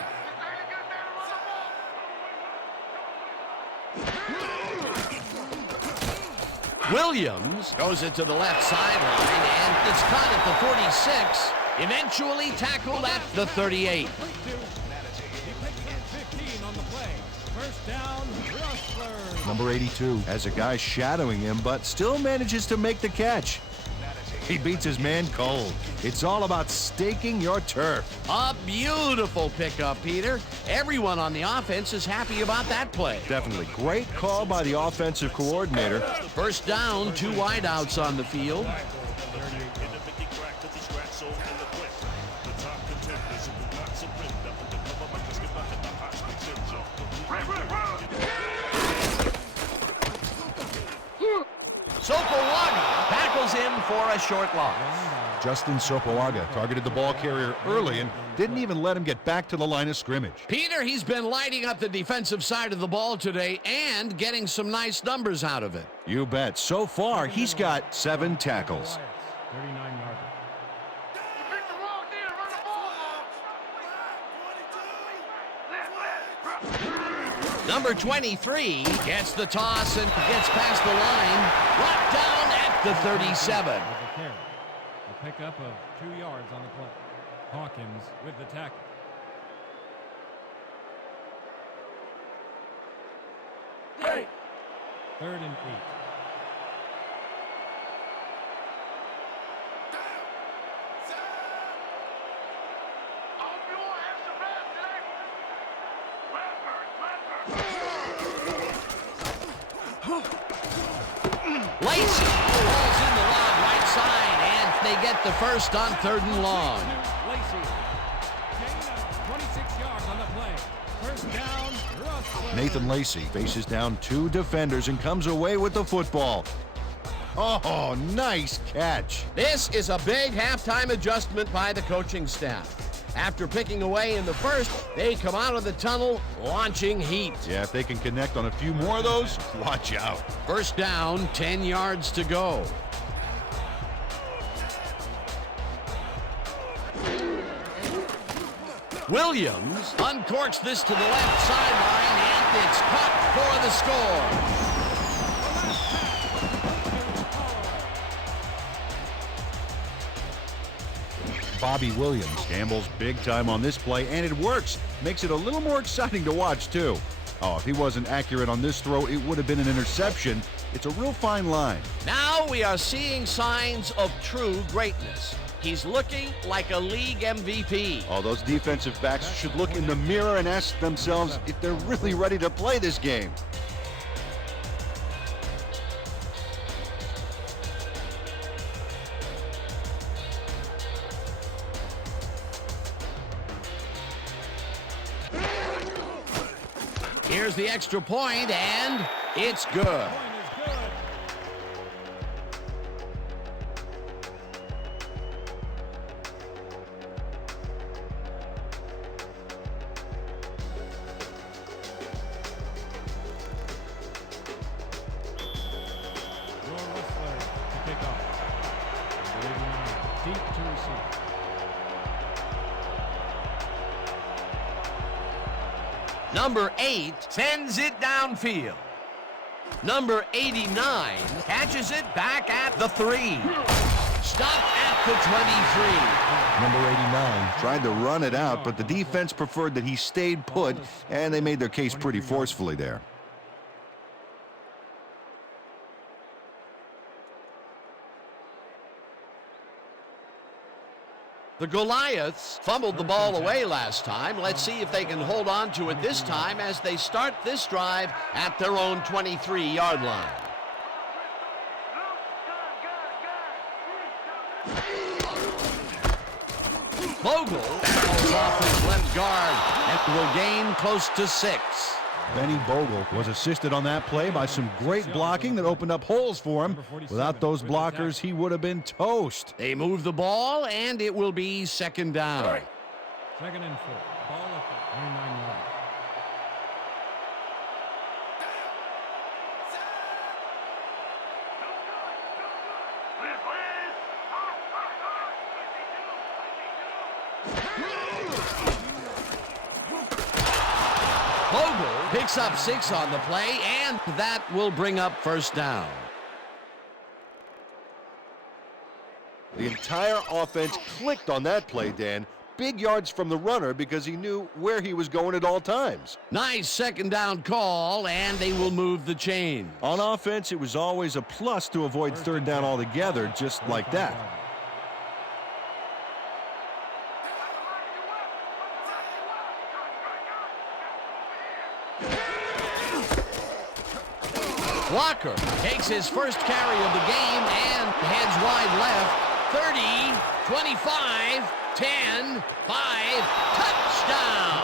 Williams goes it to the left sideline, and it's caught at the 46, eventually tackled at the 38. He picks up 15 on the play. First down, Rustlers. Number 82 has a guy shadowing him, but still manages to make the catch. He beats his man cold. It's all about staking your turf. A beautiful pickup, Peter. Everyone on the offense is happy about that play. Definitely. Great call by the offensive coordinator. First down, 2 wideouts on the field. Sopoaga tackles him for a short loss. Justin Sopoaga targeted the ball carrier early and didn't even let him get back to the line of scrimmage. Peter, he's been lighting up the defensive side of the ball today and getting some nice numbers out of it. You bet. So far, he's got 7 tackles. 39-yard. You picked the wrong D to run the ball! Number 23 gets the toss and gets past the line. Brought down at the 37. With the carry. A pickup of 2 yards on the play. Hawkins with the tackle. Third and 8. Lacey falls in the line right they get the first on 3rd and long. Lacey. Gain of 26 yards on the play. First down, Russell. Nathan Lacey faces down 2 defenders and comes away with the football. Oh, nice catch. This is a big halftime adjustment by the coaching staff. After picking away in the first, they come out of the tunnel launching heat. Yeah, if they can connect on a few more of those, watch out. First down, 10 yards to go. Williams uncorks this to the left sideline, and it's caught for the score. Bobby Williams gambles big time on this play, and it works. Makes it a little more exciting to watch, too. Oh, if he wasn't accurate on this throw, it would have been an interception. It's a real fine line. Now we are seeing signs of true greatness. He's looking like a league MVP. Oh, those defensive backs should look in the mirror and ask themselves if they're really ready to play this game. Here's the extra point, and it's good. Deep to receive. Number 8 sends it downfield. Number 89 catches it back at the 3. Stopped at the 23. Number 89 tried to run it out, but the defense preferred that he stayed put, and they made their case pretty forcefully there. The Goliaths fumbled the ball away last time. Let's see if they can hold on to it this time as they start this drive at their own 23-yard line. Bogle battles off his left guard and will gain close to 6. Benny Bogle was assisted on that play by some great blocking that opened up holes for him. Without those blockers, he would have been toast. They move the ball, and it will be 2nd down. 2nd and 4. Ball at the 29-yard. Bogle picks up 6 on the play, and that will bring up 1st down. The entire offense clicked on that play, Dan. Big yards from the runner because he knew where he was going at all times. Nice 2nd down call, and they will move the chain. On offense, it was always a plus to avoid 3rd down altogether, just like that. Walker takes his first carry of the game and heads wide left. 30, 25, 10, 5, touchdown!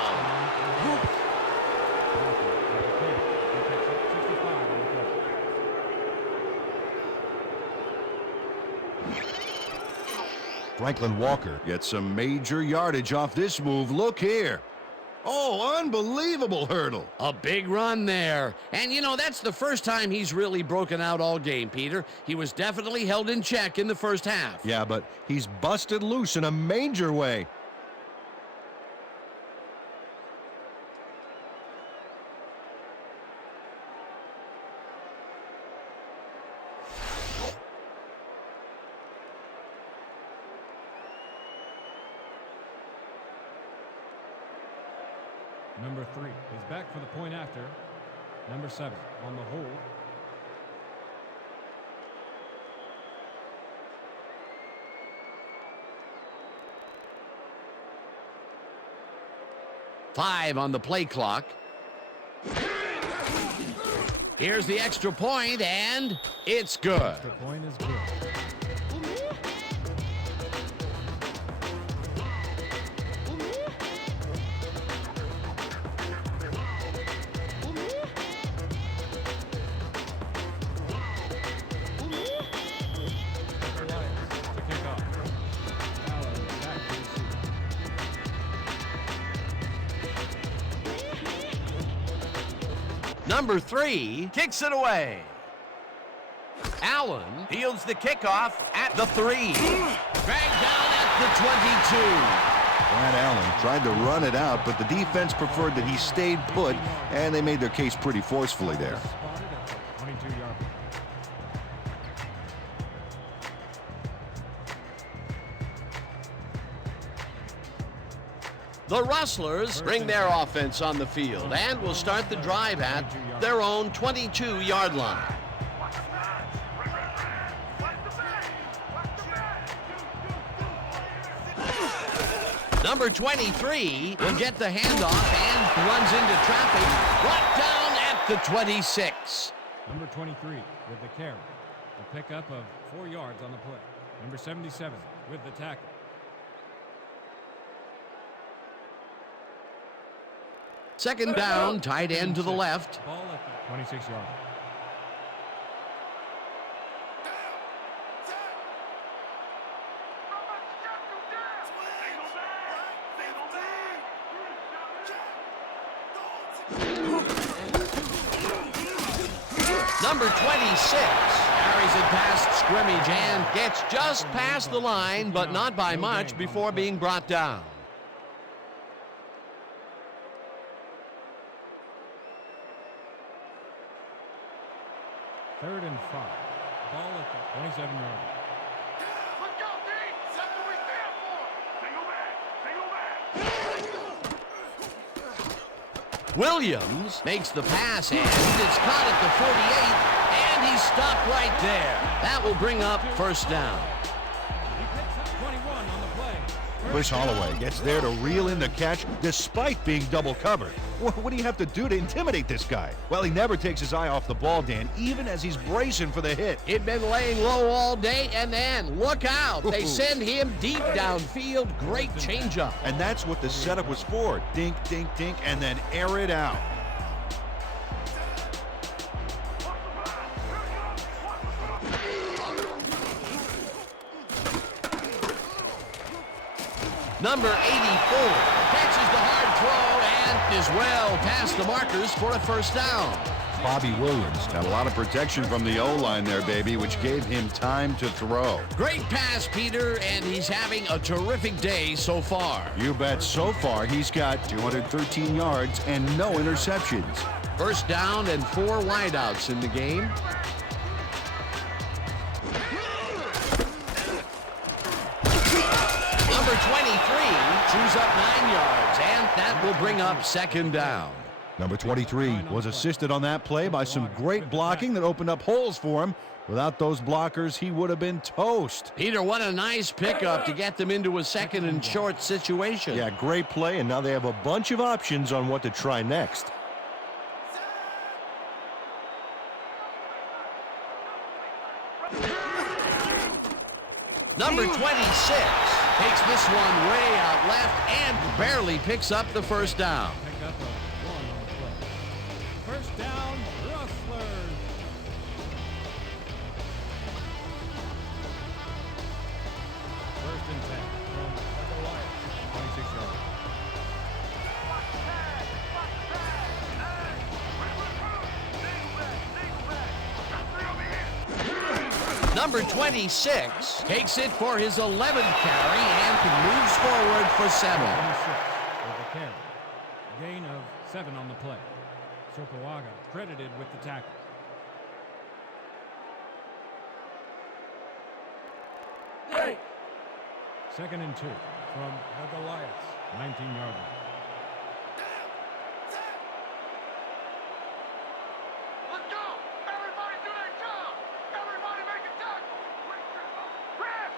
Franklin Walker gets some major yardage off this move. Look here. Oh, unbelievable hurdle. A big run there. And, you know, that's the first time he's really broken out all game, Peter. He was definitely held in check in the first half. Yeah, but he's busted loose in a major way. Number 3 is back for the point after. Number 7 on the hold. Five on the play clock. Here's the extra point, and it's good. The point is good. Number 3 kicks it away. Allen fields the kickoff at the 3. Dragged down at the 22. Brad Allen tried to run it out, but the defense preferred that he stayed put, and they made their case pretty forcefully there. Spotted at the 22-yard line. The Rustlers bring their offense on the field and will start the drive at their own 22-yard line. Number 23 will get the handoff and runs into traffic, brought down at the 26. Number 23 with the carry. A pickup of 4 yards on the play. Number 77 with the tackle. Second down, tight end to the left. Ball at the 26-yard line. Number 26 carries it past scrimmage and gets just past the line, but not by much before being brought down. Third and 5. Ball at the 27-yard line. Let's go, D! That's what we stand for! Single back! Williams makes the pass, and it's caught at the 48, and he's stopped right there. That will bring up first down. He picks up 21 on the play. Chris Holloway gets there to reel in the catch despite being double covered. What do you have to do to intimidate this guy? Well, he never takes his eye off the ball, Dan, even as he's bracing for the hit. He'd been laying low all day, and then, look out, they send him deep downfield. Great changeup. And that's what the setup was for. Dink, dink, dink, and then air it out. Number 84 catches the hard throw and is well past the markers for a first down. Bobby Williams had a lot of protection from the O-line there, baby, which gave him time to throw. Great pass, Peter, and he's having a terrific day so far. You bet. So far, he's got 213 yards and no interceptions. First down and 4 wideouts in the game. Number 23 chews up 9 yards, and that will bring up second down. Number 23 was assisted on that play by some great blocking that opened up holes for him. Without those blockers, he would have been toast. Peter, what a nice pickup to get them into a second and short situation. Yeah, great play, and now they have a bunch of options on what to try next. Number 26 takes this one way out left and barely picks up the first down. Pick up a 1 on the play. First down, Rustlers. First and 10 from the Goliath, 26-yard line. Number 26 takes it for his 11th carry and moves forward for 7. 26 with the carry. Gain of 7 on the play. Sopoaga credited with the tackle. Second and 2 from the Goliaths, 19-yard line. Let's go! Everybody do their job! Everybody make a tackle! Grab!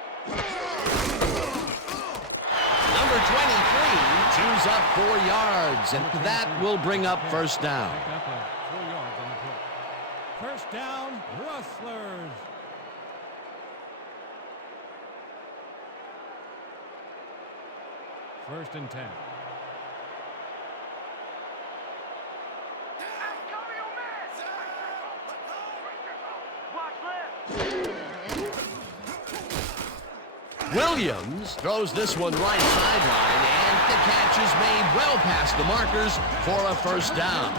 Number 23 chews up 4 yards, and that will bring up first down. Pick up of 4 yards on the play. First down, Rustlers. First and 10. Antonio Man! Watch left! Williams throws this one right sideline, and the catch is made well past the markers for a first down.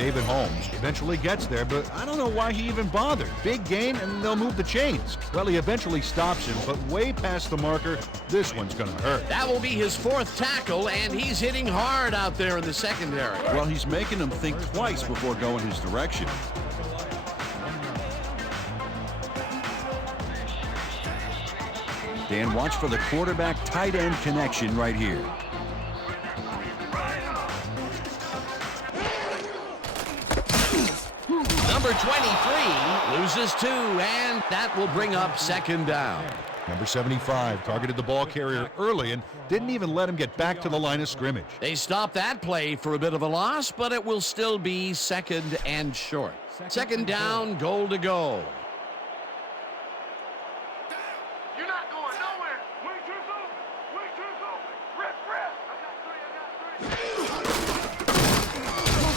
David Holmes eventually gets there, but I don't know why he even bothered. Big gain, and they'll move the chains. Well, he eventually stops him, but way past the marker. This one's going to hurt. That will be his fourth tackle, and he's hitting hard out there in the secondary. Well, he's making them think twice before going his direction. Dan, watch for the quarterback-tight end connection right here. Number 23 loses 2, and that will bring up second down. Number 75 targeted the ball carrier early and didn't even let him get back to the line of scrimmage. They stopped that play for a bit of a loss, but it will still be second and short. Second down, goal to go. You're not going nowhere. Wait your open. Wait your open. Rip, rip. I got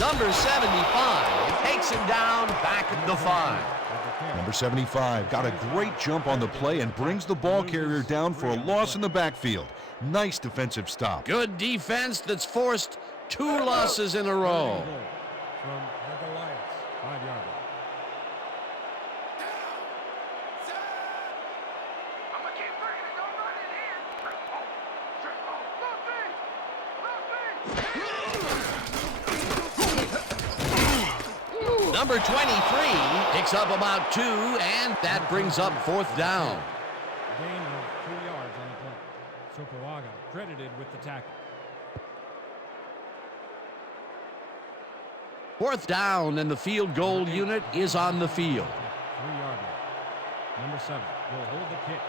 3. Number 75 takes him down back at the 5. Number 75 got a great jump on the play and brings the ball carrier down for a loss in the backfield. Nice defensive stop. Good defense that's forced 2 losses in a row. From the Goliaths, 5-yard line. I'm going to keep bringing it. Don't run it in. Trip hole. Number 23 picks up about 2, and that brings up fourth down. Gain of 2 yards on the play. Sopoaga credited with the tackle. Fourth down, and the field goal unit is on the field. 3-yard line. Number 7 will hold the kick.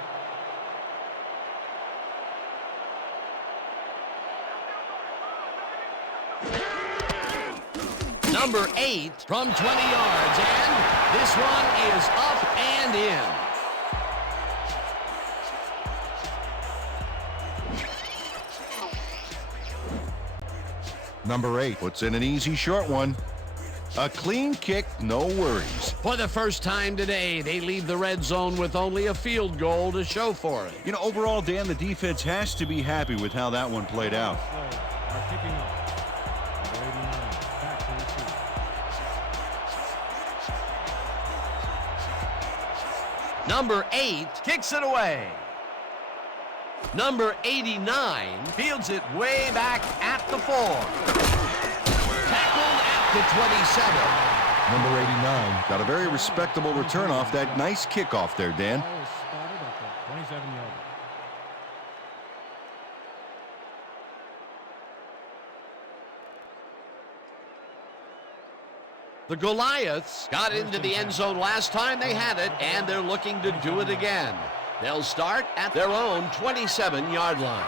Number 8 from 20 yards, and this one is up and in. Number 8 puts in an easy short one. A clean kick, no worries. For the first time today, they leave the red zone with only a field goal to show for it. You know, overall, Dan, the defense has to be happy with how that one played out. Are kicking off. Number 89 back to receive. Number 8 kicks it away. Number 89 fields it way back at the 4. Tackled at the 27. Number 89 Got a very respectable return off that nice kickoff there, Dan. Ball is spotted at the 27-yard line. The Goliaths got into the end zone last time they had it, and they're looking to do it again. They'll start at their own 27-yard line.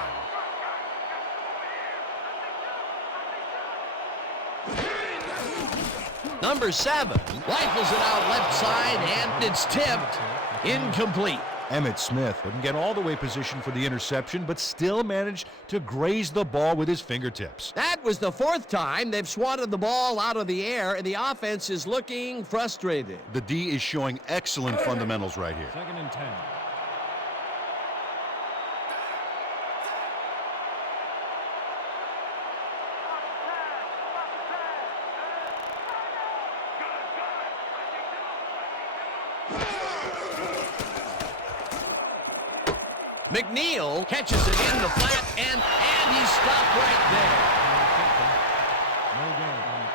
Number 7 rifles it out left side, and it's tipped. Incomplete. Emmitt Smith couldn't get all the way positioned for the interception, but still managed to graze the ball with his fingertips. That was the 4th time they've swatted the ball out of the air, and the offense is looking frustrated. The D is showing excellent fundamentals right here. 2nd and 10. McNeil catches it in the flat, and he's stopped right there. No gain on the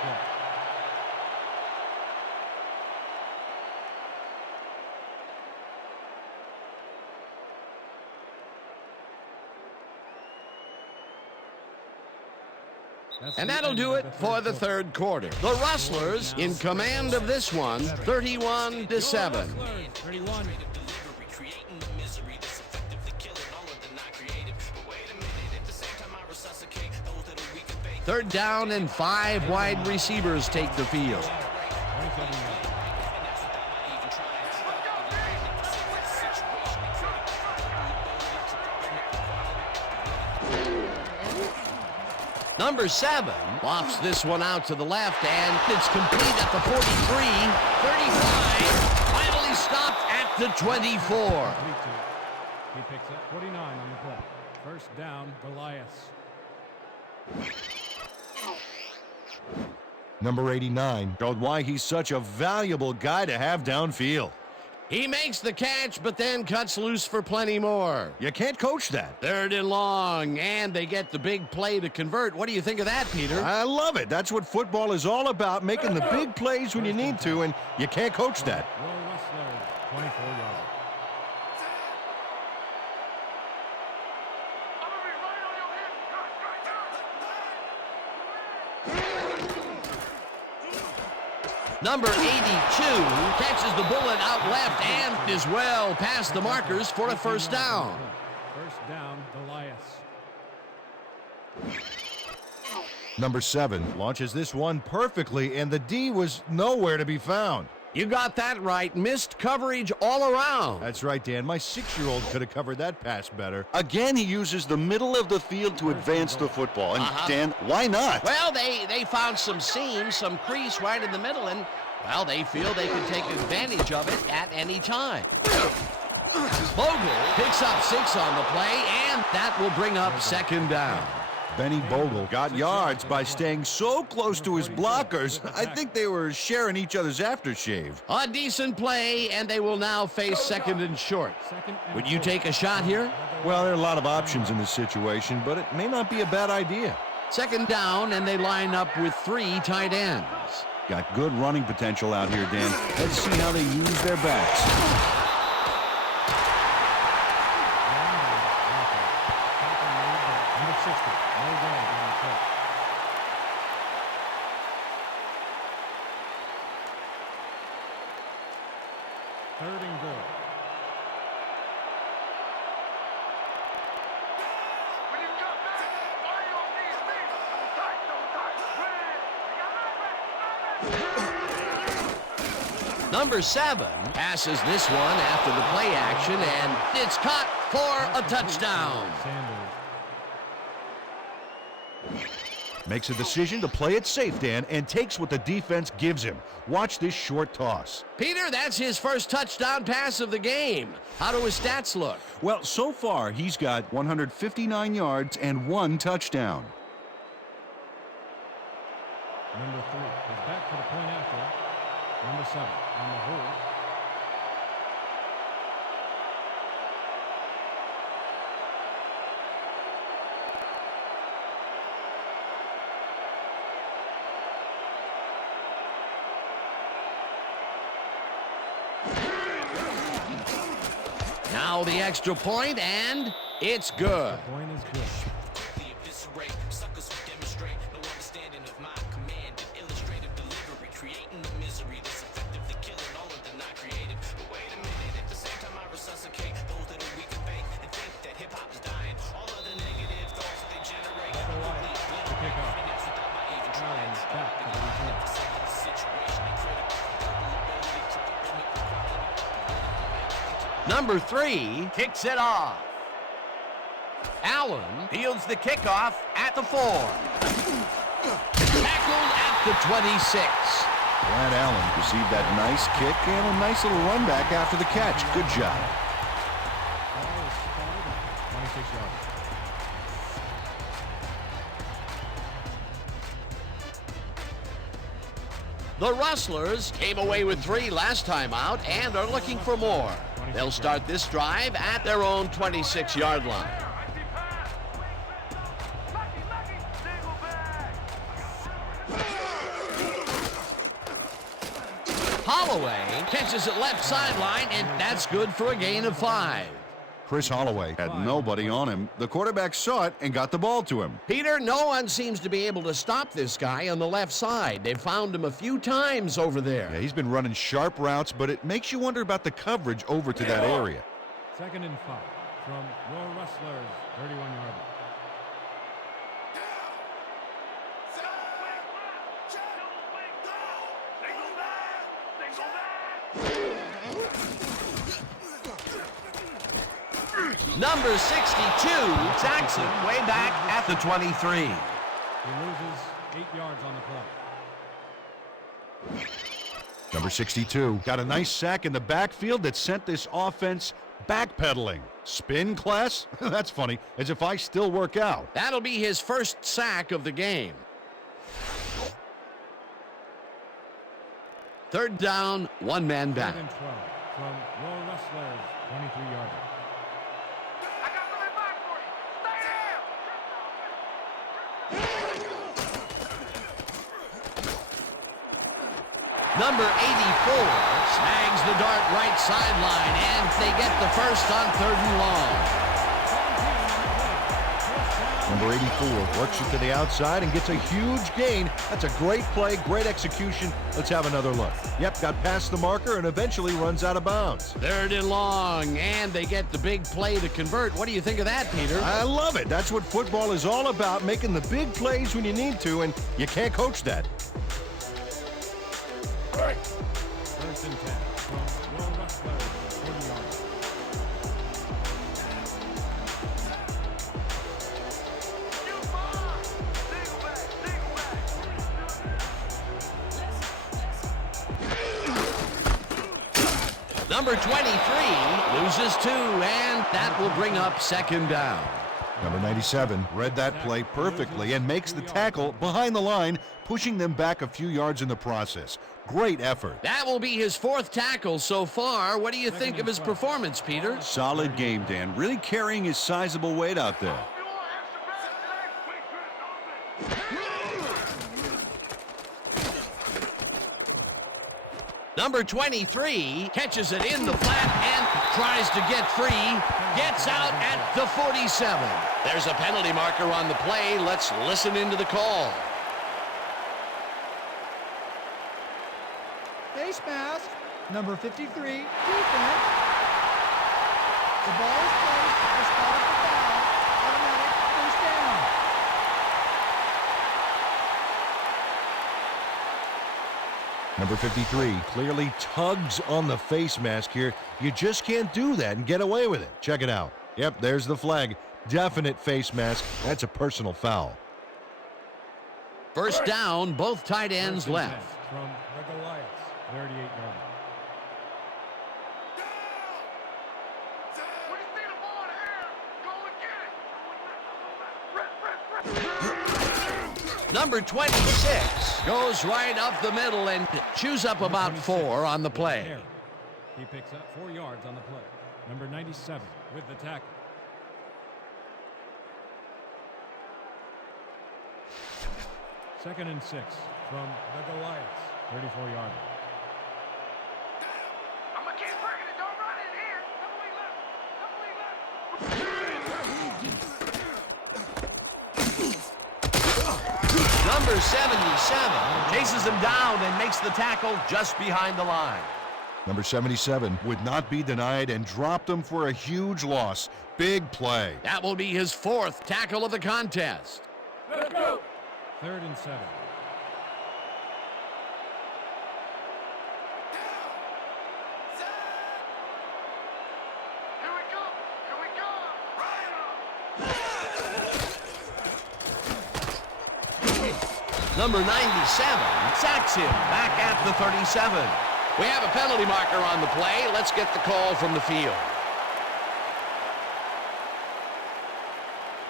play. And that'll do it for the 3rd quarter. The Rustlers in command of this one, 31-7. 31. 3rd down and 5 wide receivers take the field. 27 yards. Number 7 lofts this one out to the left, and it's complete at the 43, 35, finally stopped at the 24. He picks up 49 on the play. 1st down, Goliaths. Number 89 showed why he's such a valuable guy to have downfield. He makes the catch, but then cuts loose for plenty more. You can't coach that. 3rd and long, and they get the big play to convert. What do you think of that, Peter? I love it. That's what football is all about, making the big plays when you need to, and you can't coach that. Will Rustler, 24 yards. I'm gonna be right on your head. Right now. Number 82 catches the bullet out left and is well past the markers for a first down. First down, Goliaths. Number 7 launches this one perfectly, and the D was nowhere to be found. You got that right. Missed coverage all around. That's right, Dan. My 6-year-old could have covered that pass better. Again, he uses the middle of the field to advance the football. And, Dan, why not? Well, they found some seams, some crease right in the middle, and, well, they feel they can take advantage of it at any time. Bogle picks up 6 on the play, and that will bring up 2nd down. Benny Bogle got yards by staying so close to his blockers. I think they were sharing each other's aftershave. A decent play, and they will now face 2nd and short. Would you take a shot here? Well, there are a lot of options in this situation, but it may not be a bad idea. 2nd down, and they line up with 3 tight ends. Got good running potential out here, Dan. Let's see how they use their backs. Number 60, no gain on the play. Third and goal. When you got back, why you on these feet? Don't tight, don't tight. You got my Number 7 passes this one after the play action, and it's caught for a touchdown. Sanders. Makes a decision to play it safe, Dan, and takes what the defense gives him. Watch this short toss. Peter, that's his first touchdown pass of the game. How do his stats look? Well, so far, he's got 159 yards and 1 touchdown. Number 3 is back for the point after. Number 7 on the hold. Now the extra point, and it's good. Point is good. Number 3 kicks it off. Allen fields the kickoff at the 4. Tackled at the 26. Brad Allen received that nice kick and a nice little run back after the catch. Good job. Ball is spotted at 26 yards. The Rustlers came away with 3 last time out and are looking for more. They'll start this drive at their own 26-yard line. Holloway catches it left sideline, and that's good for a gain of 5. Chris Holloway had nobody on him. The quarterback saw it and got the ball to him. Peter, no one seems to be able to stop this guy on the left side. They've found him a few times over there. Yeah, he's been running sharp routes, but it makes you wonder about the coverage over to that area. 2nd and 5 from your Rustlers, 31-yard line. Number 62, Jackson, way back at the 23. He loses 8 yards on the play. Number 62 got a nice sack in the backfield that sent this offense backpedaling. Spin class? That's funny, as if I still work out. That'll be his first sack of the game. Third down, one man back. 3rd and 12 from your Rustlers, 23-yarder. I got something back for you. Stay down. Number 84 snags the dart right sideline, and they get the first on 3rd and long. Number 84 works it to the outside and gets a huge gain. That's a great play, great execution. Let's have another look. Yep, got past the marker and eventually runs out of bounds. 3rd and long, and they get the big play to convert. What do you think of that, Peter? I love it. That's what football is all about, making the big plays when you need to, and you can't coach that. 1st and 10 from your Rustlers, 40-yarder. You fine. Single back. Single back. Number 23 loses 2, and that will bring up 2nd down. Number 97 read that play perfectly and makes the tackle behind the line, pushing them back a few yards in the process. Great effort. That will be his 4th tackle so far. What do you think of his performance, Peter? Solid game, Dan. Really carrying his sizable weight out there. If you want extra pads today, Number 23 catches it in the flat and tries to get free. Gets out at the 47. There's a penalty marker on the play. Let's listen into the call. Face mask, number 53, defense. The ball is placed at the spot of the foul. Automatic first down. Number 53 clearly tugs on the face mask here. You just can't do that and get away with it. Check it out. Yep, there's the flag. Definite face mask. That's a personal foul. First down, both tight ends 1st and 10 left. from the Goliaths, 38-yarder. when you see the ball in the air, go and get it. Number 26 goes right up the middle and chews up about 4 on the play. He picks up 4 yards on the play. Number 97 with the tackle. Second and 6 from the Goliaths, 34-yarder. I'm going to keep bringing it. Don't run in here. Number 77 chases him down and makes the tackle just behind the line. Number 77 would not be denied and dropped him for a huge loss. Big play. That will be his 4th tackle of the contest. 3rd and 7. Here we go. Here we go. Right on. Number 97 sacks him back at the 37. We have a penalty marker on the play. Let's get the call from the field.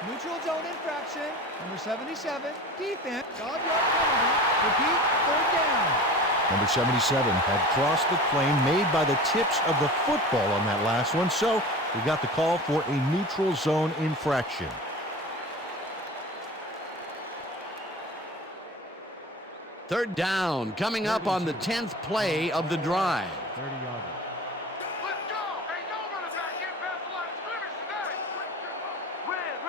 Neutral zone infraction, number 77, defense, 5-yard penalty. Repeat, 3rd down. Number 77 had crossed the plane made by the tips of the football on that last one, so we got the call for a neutral zone infraction. Third down, coming up on the 10th play of the drive. 30-yarder. Let's go. Ain't no running back getting past the line of scrimmage today. Red.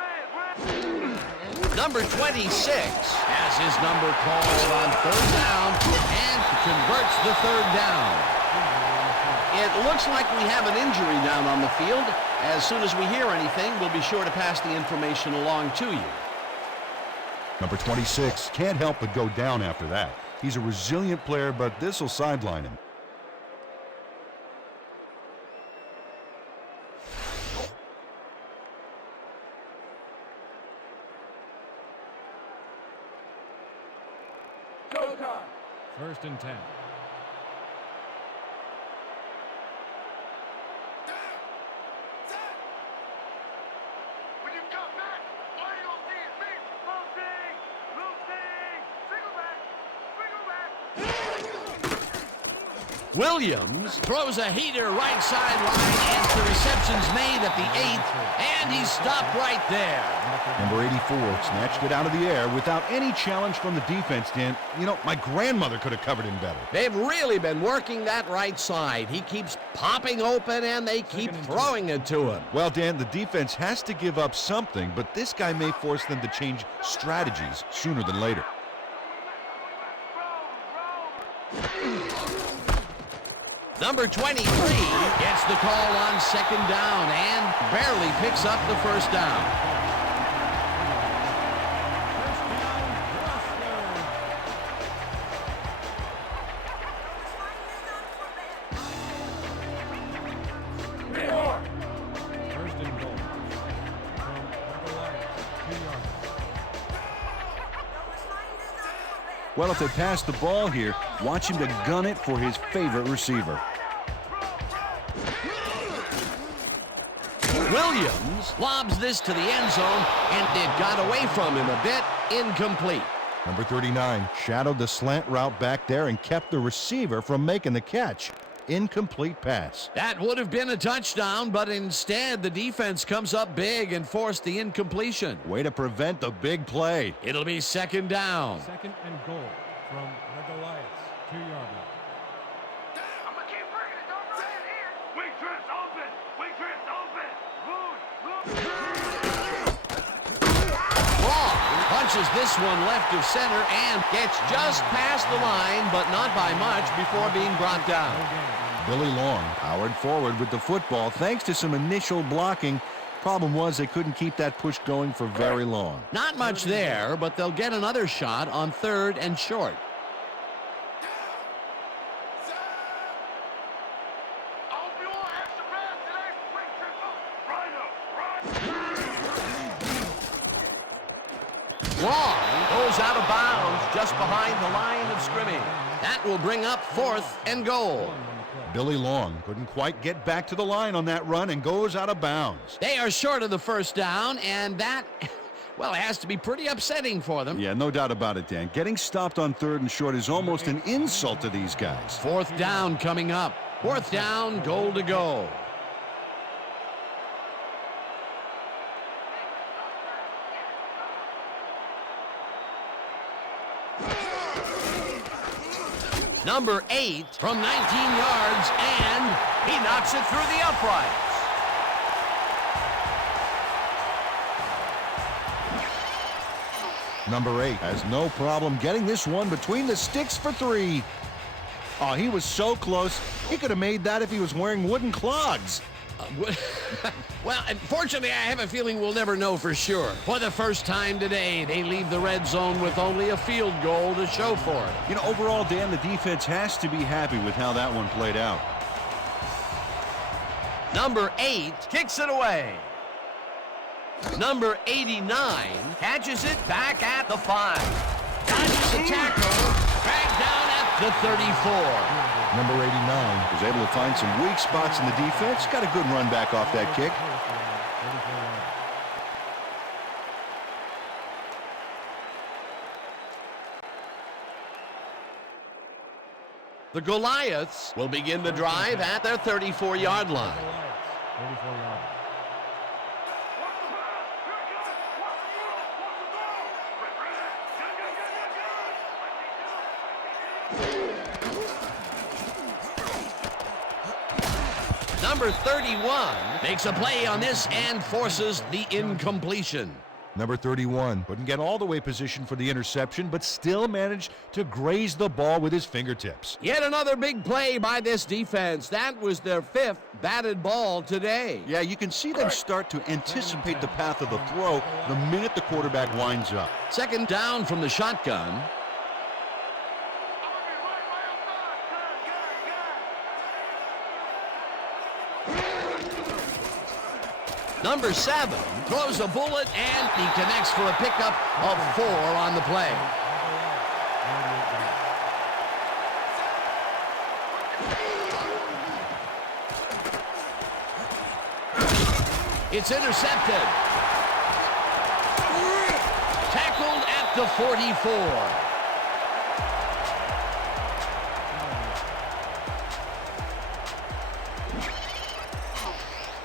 Number 26 has his number called on 3rd down and converts the 3rd down. It looks like we have an injury down on the field. As soon as we hear anything, we'll be sure to pass the information along to you. Number 26 can't help but go down after that. He's a resilient player, but this will sideline him. First and 10. When you come back, all you gonna see is me. Looping, single back, single back. Williams throws a heater right sideline, and the reception's made at the 8th, and he's stopped right there. Number 84 snatched it out of the air without any challenge from the defense, Dan. You know, my grandmother could have covered him better. They've really been working that right side. He keeps popping open, and they keep throwing it to him. Well, Dan, the defense has to give up something, but this guy may force them to change strategies sooner than later. Number 23 gets the call on second down and barely picks up the first down. First and goal from the Goliaths, 2 yards. Well, if they pass the ball here, watch him to gun it for his favorite receiver. Williams lobs this to the end zone, and it got away from him a bit. Incomplete. Number 39 shadowed the slant route back there and kept the receiver from making the catch. Incomplete pass. That would have been a touchdown, but instead the defense comes up big and forced the incompletion. Way to prevent the big play. It'll be second down. Second and goal from the Goliaths, 2-yard line. I'm gonna keep bringing it. Don't run in here. Wing trips open. Wing trips open. Long punches this one left of center and gets just past the line, but not by much before being brought down. Billy Long powered forward with the football thanks to some initial blocking. Problem was they couldn't keep that push going for very long. Not much there, but they'll get another shot on third and short. Long goes out of bounds just behind the line of scrimmage. That will bring up fourth and goal. Billy Long couldn't quite get back to the line on that run and goes out of bounds. They are short of the first down, and that, well, has to be pretty upsetting for them. Yeah, no doubt about it, Dan. Getting stopped on third and short is almost an insult to these guys. Fourth down coming up. Fourth down, goal to go. Number 8 from 19 yards, and he knocks it through the uprights. Number 8 has no problem getting this one between the sticks for 3. Oh, he was so close. He could have made that if he was wearing wooden clogs. Well, unfortunately, I have a feeling we'll never know for sure. For the first time today, they leave the red zone with only a field goal to show for it. You know, overall, Dan, the defense has to be happy with how that one played out. Number 8 kicks it away. Number 89 catches it back at the 5. Dodges a tackle, dragged down at the 34. Number 89 was able to find some weak spots in the defense. Got a good run back off that kick. The Goliaths will begin the drive at their 34-yard line. 34-yard. Number 31 makes a play on this and forces the incompletion. Number 31 couldn't get all the way positioned for the interception, but still managed to graze the ball with his fingertips. Yet another big play by this defense. That was their 5th batted ball today. Yeah, you can see them start to anticipate the path of the throw the minute the quarterback winds up. Second down from the shotgun. Number 7 throws a bullet, and he connects for a pickup of 4 on the play. It's intercepted. Tackled at the 44.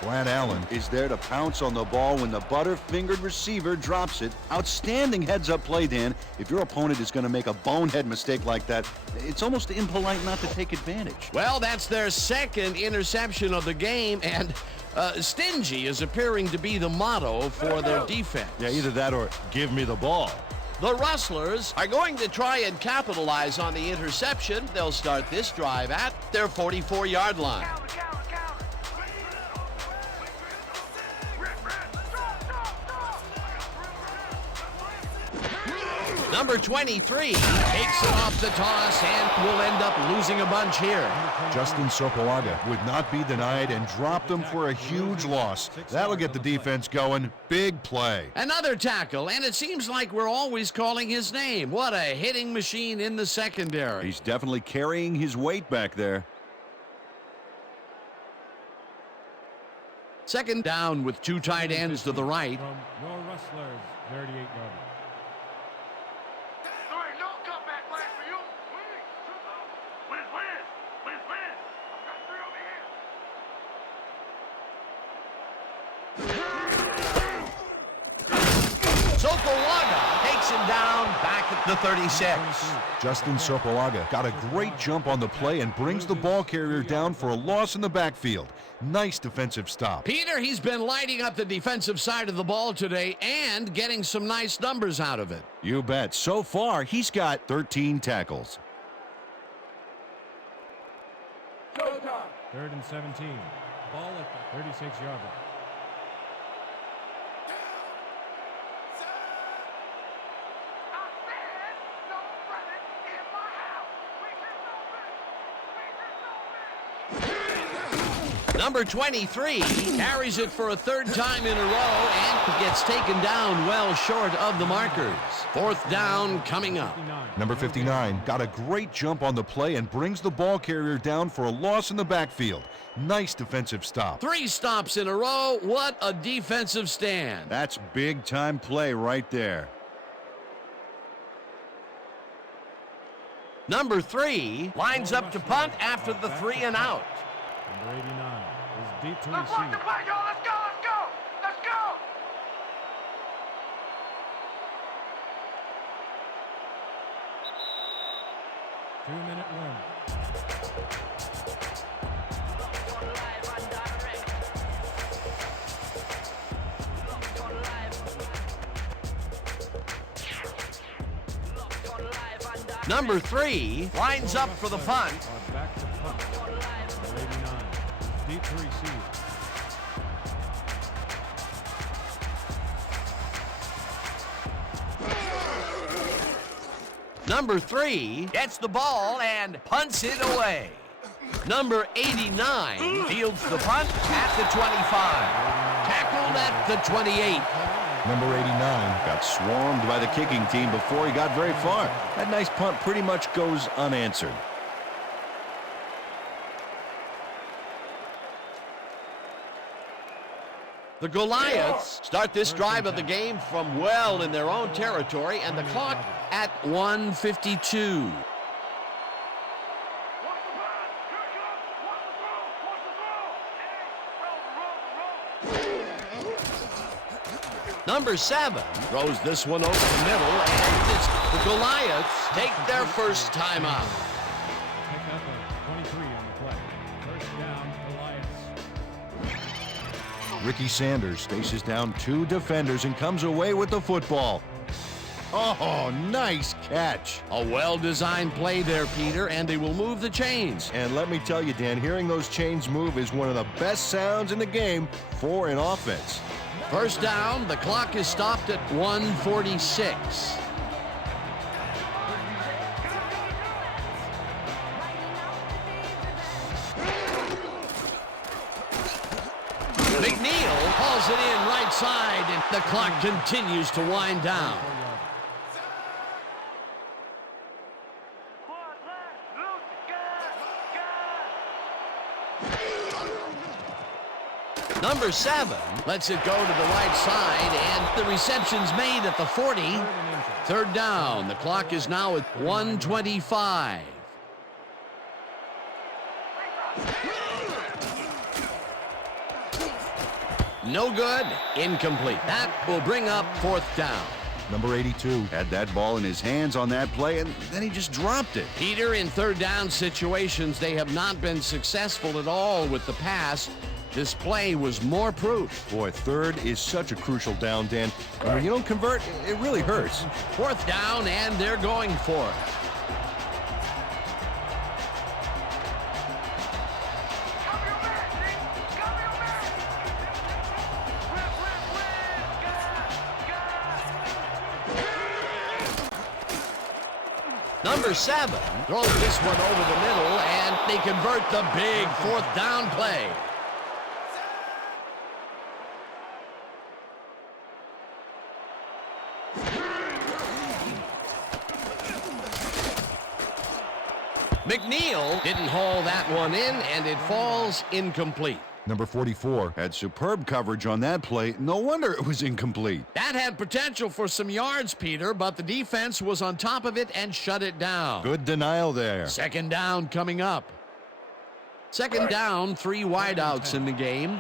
Brad Allen is there to pounce on the ball when the butter-fingered receiver drops it. Outstanding heads-up play, Dan. If your opponent is going to make a bonehead mistake like that, it's almost impolite not to take advantage. Well, that's their second interception of the game, and stingy is appearing to be the motto for their defense. Yeah, either that or give me the ball. The Rustlers are going to try and capitalize on the interception. They'll start this drive at their 44-yard line. Number 23 takes it off the toss and will end up losing a bunch here. Justin Sopolaga would not be denied and dropped him for a huge loss. That'll get the defense going. Big play. Another tackle, and it seems like we're always calling his name. What a hitting machine in the secondary. He's definitely carrying his weight back there. Second down with two tight ends to the right. From your Rustlers, 38-yard. Sopolaga takes him down back at the 36. Justin Sopolaga got a great jump on the play and brings the ball carrier down for a loss in the backfield. Nice defensive stop. Peter, he's been lighting up the defensive side of the ball today and getting some nice numbers out of it. You bet. So far, he's got 13 tackles. 3rd and 17. Ball at the 36-yard line. Number 23 carries it for a third time in a row and gets taken down well short of the markers. Fourth down coming up. Number 59 got a great jump on the play and brings the ball carrier down for a loss in the backfield. Nice defensive stop. 3 stops in a row. What a defensive stand. That's big-time play right there. Number 3 lines up to punt after the 3 and out. Number 89 is deep to Let's block the receive. play, y'all. Let's go, let's go, let's go. 2-minute warning. Number 3 lines up for the punt. Are back to punt. Number 89 is deep to receive. Number 3 gets the ball and punts it away. Number 89 fields the punt at the 25. Tackled at the 28. Number 89 got swarmed by the kicking team before he got very far. That nice punt pretty much goes unanswered. The Goliaths start this drive of the game from well in their own territory, and the clock at 1:52. Watch the pass. Here it comes. Watch the throw. Watch the throw. Hey, roll. Number 7 throws this one over the middle, and the Goliaths take their first time out. Pick up a 23 on the play. First down, Goliaths. Ricky Sanders faces down 2 defenders and comes away with the football. Oh, nice catch. A well-designed play there, Peter, and they will move the chains. And let me tell you, Dan, hearing those chains move is one of the best sounds in the game for an offense. First down, the clock is stopped at 1:46. McNeil hauls it in right side, and the clock continues to wind down. Quad left. Loose it. Guard. Number 7 lets it go to the right side, and the reception's made at the 40. Third down, the clock is now at 1:25. No good. Incomplete. That will bring up fourth down. Number 82. Had that ball in his hands on that play, and then he just dropped it. Peter, in third down situations, they have not been successful at all with the pass. This play was more proof. Boy, third is such a crucial down, Dan. And when you don't convert, it really hurts. Fourth down, and they're going for it. Cover your man, Nick. Cover your man. Number 7 throws this one over the middle, and they convert the big fourth down play. McNeil didn't haul that one in, and it falls incomplete. Number 44. Had superb coverage on that play. No wonder it was incomplete. That had potential for some yards, Peter, but the defense was on top of it and shut it down. Good denial there. Second down coming up. Second down, 3 wideouts in the game.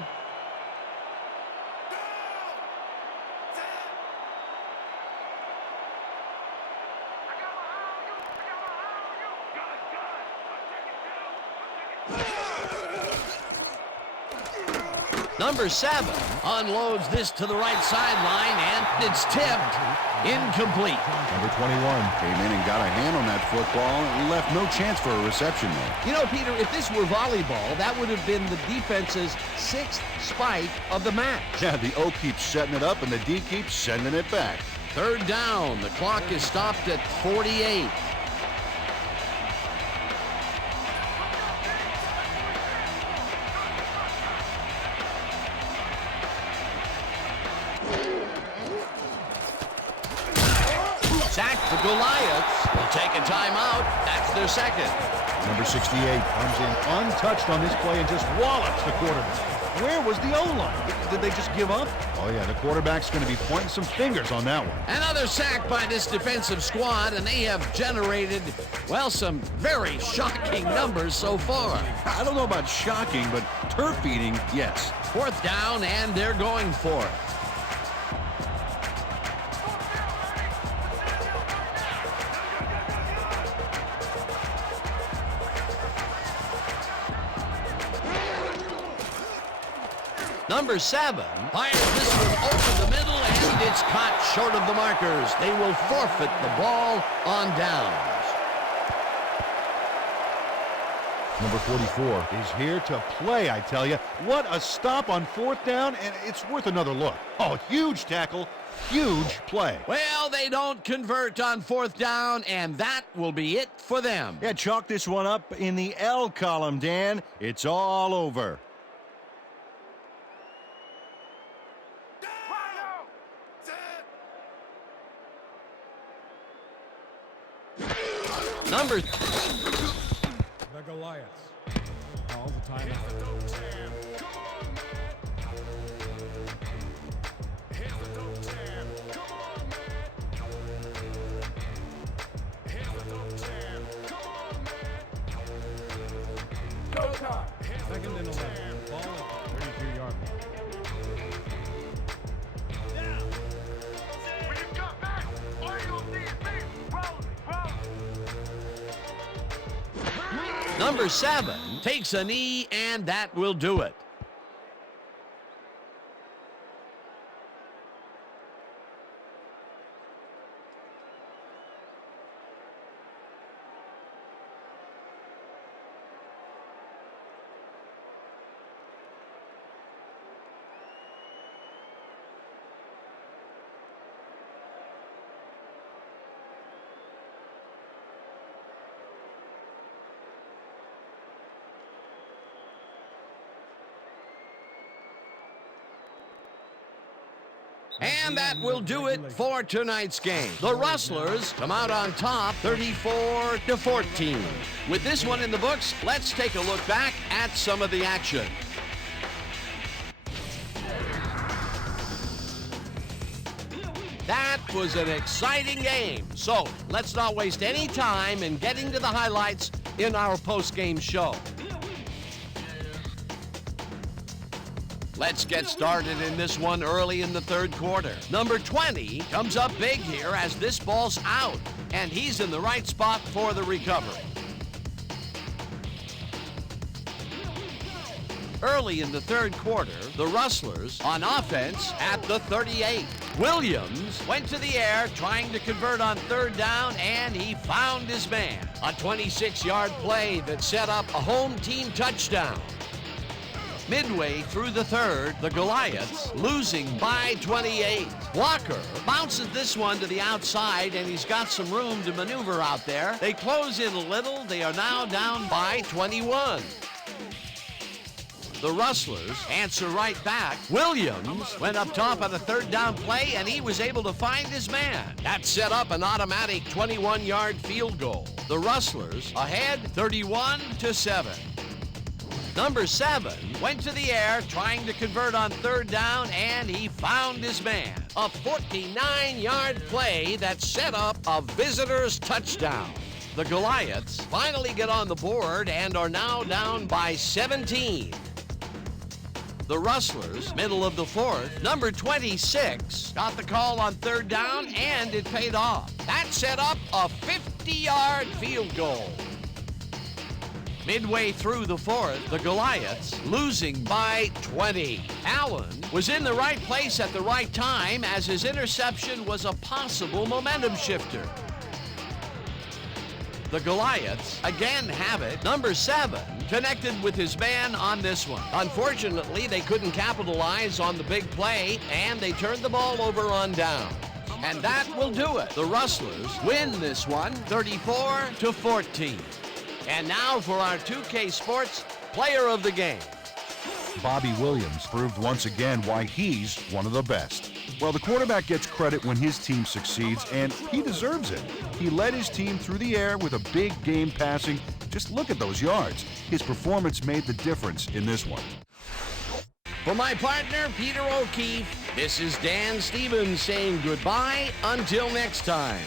Number 7 unloads this to the right sideline, and it's tipped. Incomplete. Number 21. Came in and got a hand on that football and left no chance for a reception there. You know, Peter, if this were volleyball, that would have been the defense's 6th spike of the match. Yeah, the O keeps setting it up and the D keeps sending it back. Third down. The clock is stopped at 48. Sack the Goliaths. Will take a timeout. That's their second. Number 68 comes in untouched on this play and just wallops the quarterback. Where was the O-line? Did they just give up? Oh, yeah, the quarterback's going to be pointing some fingers on that one. Another sack by this defensive squad, and they have generated, well, some very shocking numbers so far. I don't know about shocking, but turf eating, yes. Fourth down, and they're going for it. Number 7 fires this one over the middle, and it's caught short of the markers. They will forfeit the ball on downs. Number 44 is here to play, I tell you. What a stop on fourth down, and it's worth another look. Oh, huge tackle, huge play. Well, they don't convert on fourth down, and that will be it for them. Yeah, chalk this one up in the L column, Dan. It's all over. Number The Goliaths calls a timeout. Second and 11. Ball at the 32-yard line. When you cut back, all you'll see is me. Roll. Number 7 takes a knee, and that will do it. And that will do it for tonight's game. The Rustlers come out on top 34-14. With this one in the books, let's take a look back at some of the action. That was an exciting game. So let's not waste any time in getting to the highlights in our post-game show. Let's get started in this one early in the third quarter. Number 20 comes up big here as this ball's out, and he's in the right spot for the recovery. Early in the third quarter, the Rustlers on offense at the 38. Williams went to the air trying to convert on third down, and he found his man. A 26-yard play that set up a home team touchdown. Midway through the third, the Goliaths losing by 28. Walker bounces this one to the outside, and he's got some room to maneuver out there. They close in a little. They are now down by 21. The Rustlers answer right back. Williams went up top on a third down play, and he was able to find his man. That set up an automatic 21-yard field goal. The Rustlers ahead 31-7. Number 7 went to the air trying to convert on third down, and he found his man. A 49-yard play that set up a visitor's touchdown. The Goliaths finally get on the board and are now down by 17. The Rustlers, middle of the fourth, number 26, got the call on third down, and it paid off. That set up a 50-yard field goal. Midway through the fourth, the Goliaths losing by 20. Allen was in the right place at the right time as his interception was a possible momentum shifter. The Goliaths again have it. Number 7 connected with his man on this one. Unfortunately, they couldn't capitalize on the big play, and they turned the ball over on down. And that will do it. The Rustlers win this one 34-14. And now for our 2K Sports Player of the Game. Bobby Williams proved once again why he's one of the best. Well, the quarterback gets credit when his team succeeds, and he deserves it. He led his team through the air with a big game passing. Just look at those yards. His performance made the difference in this one. For my partner, Peter O'Keefe, this is Dan Stevens saying goodbye until next time.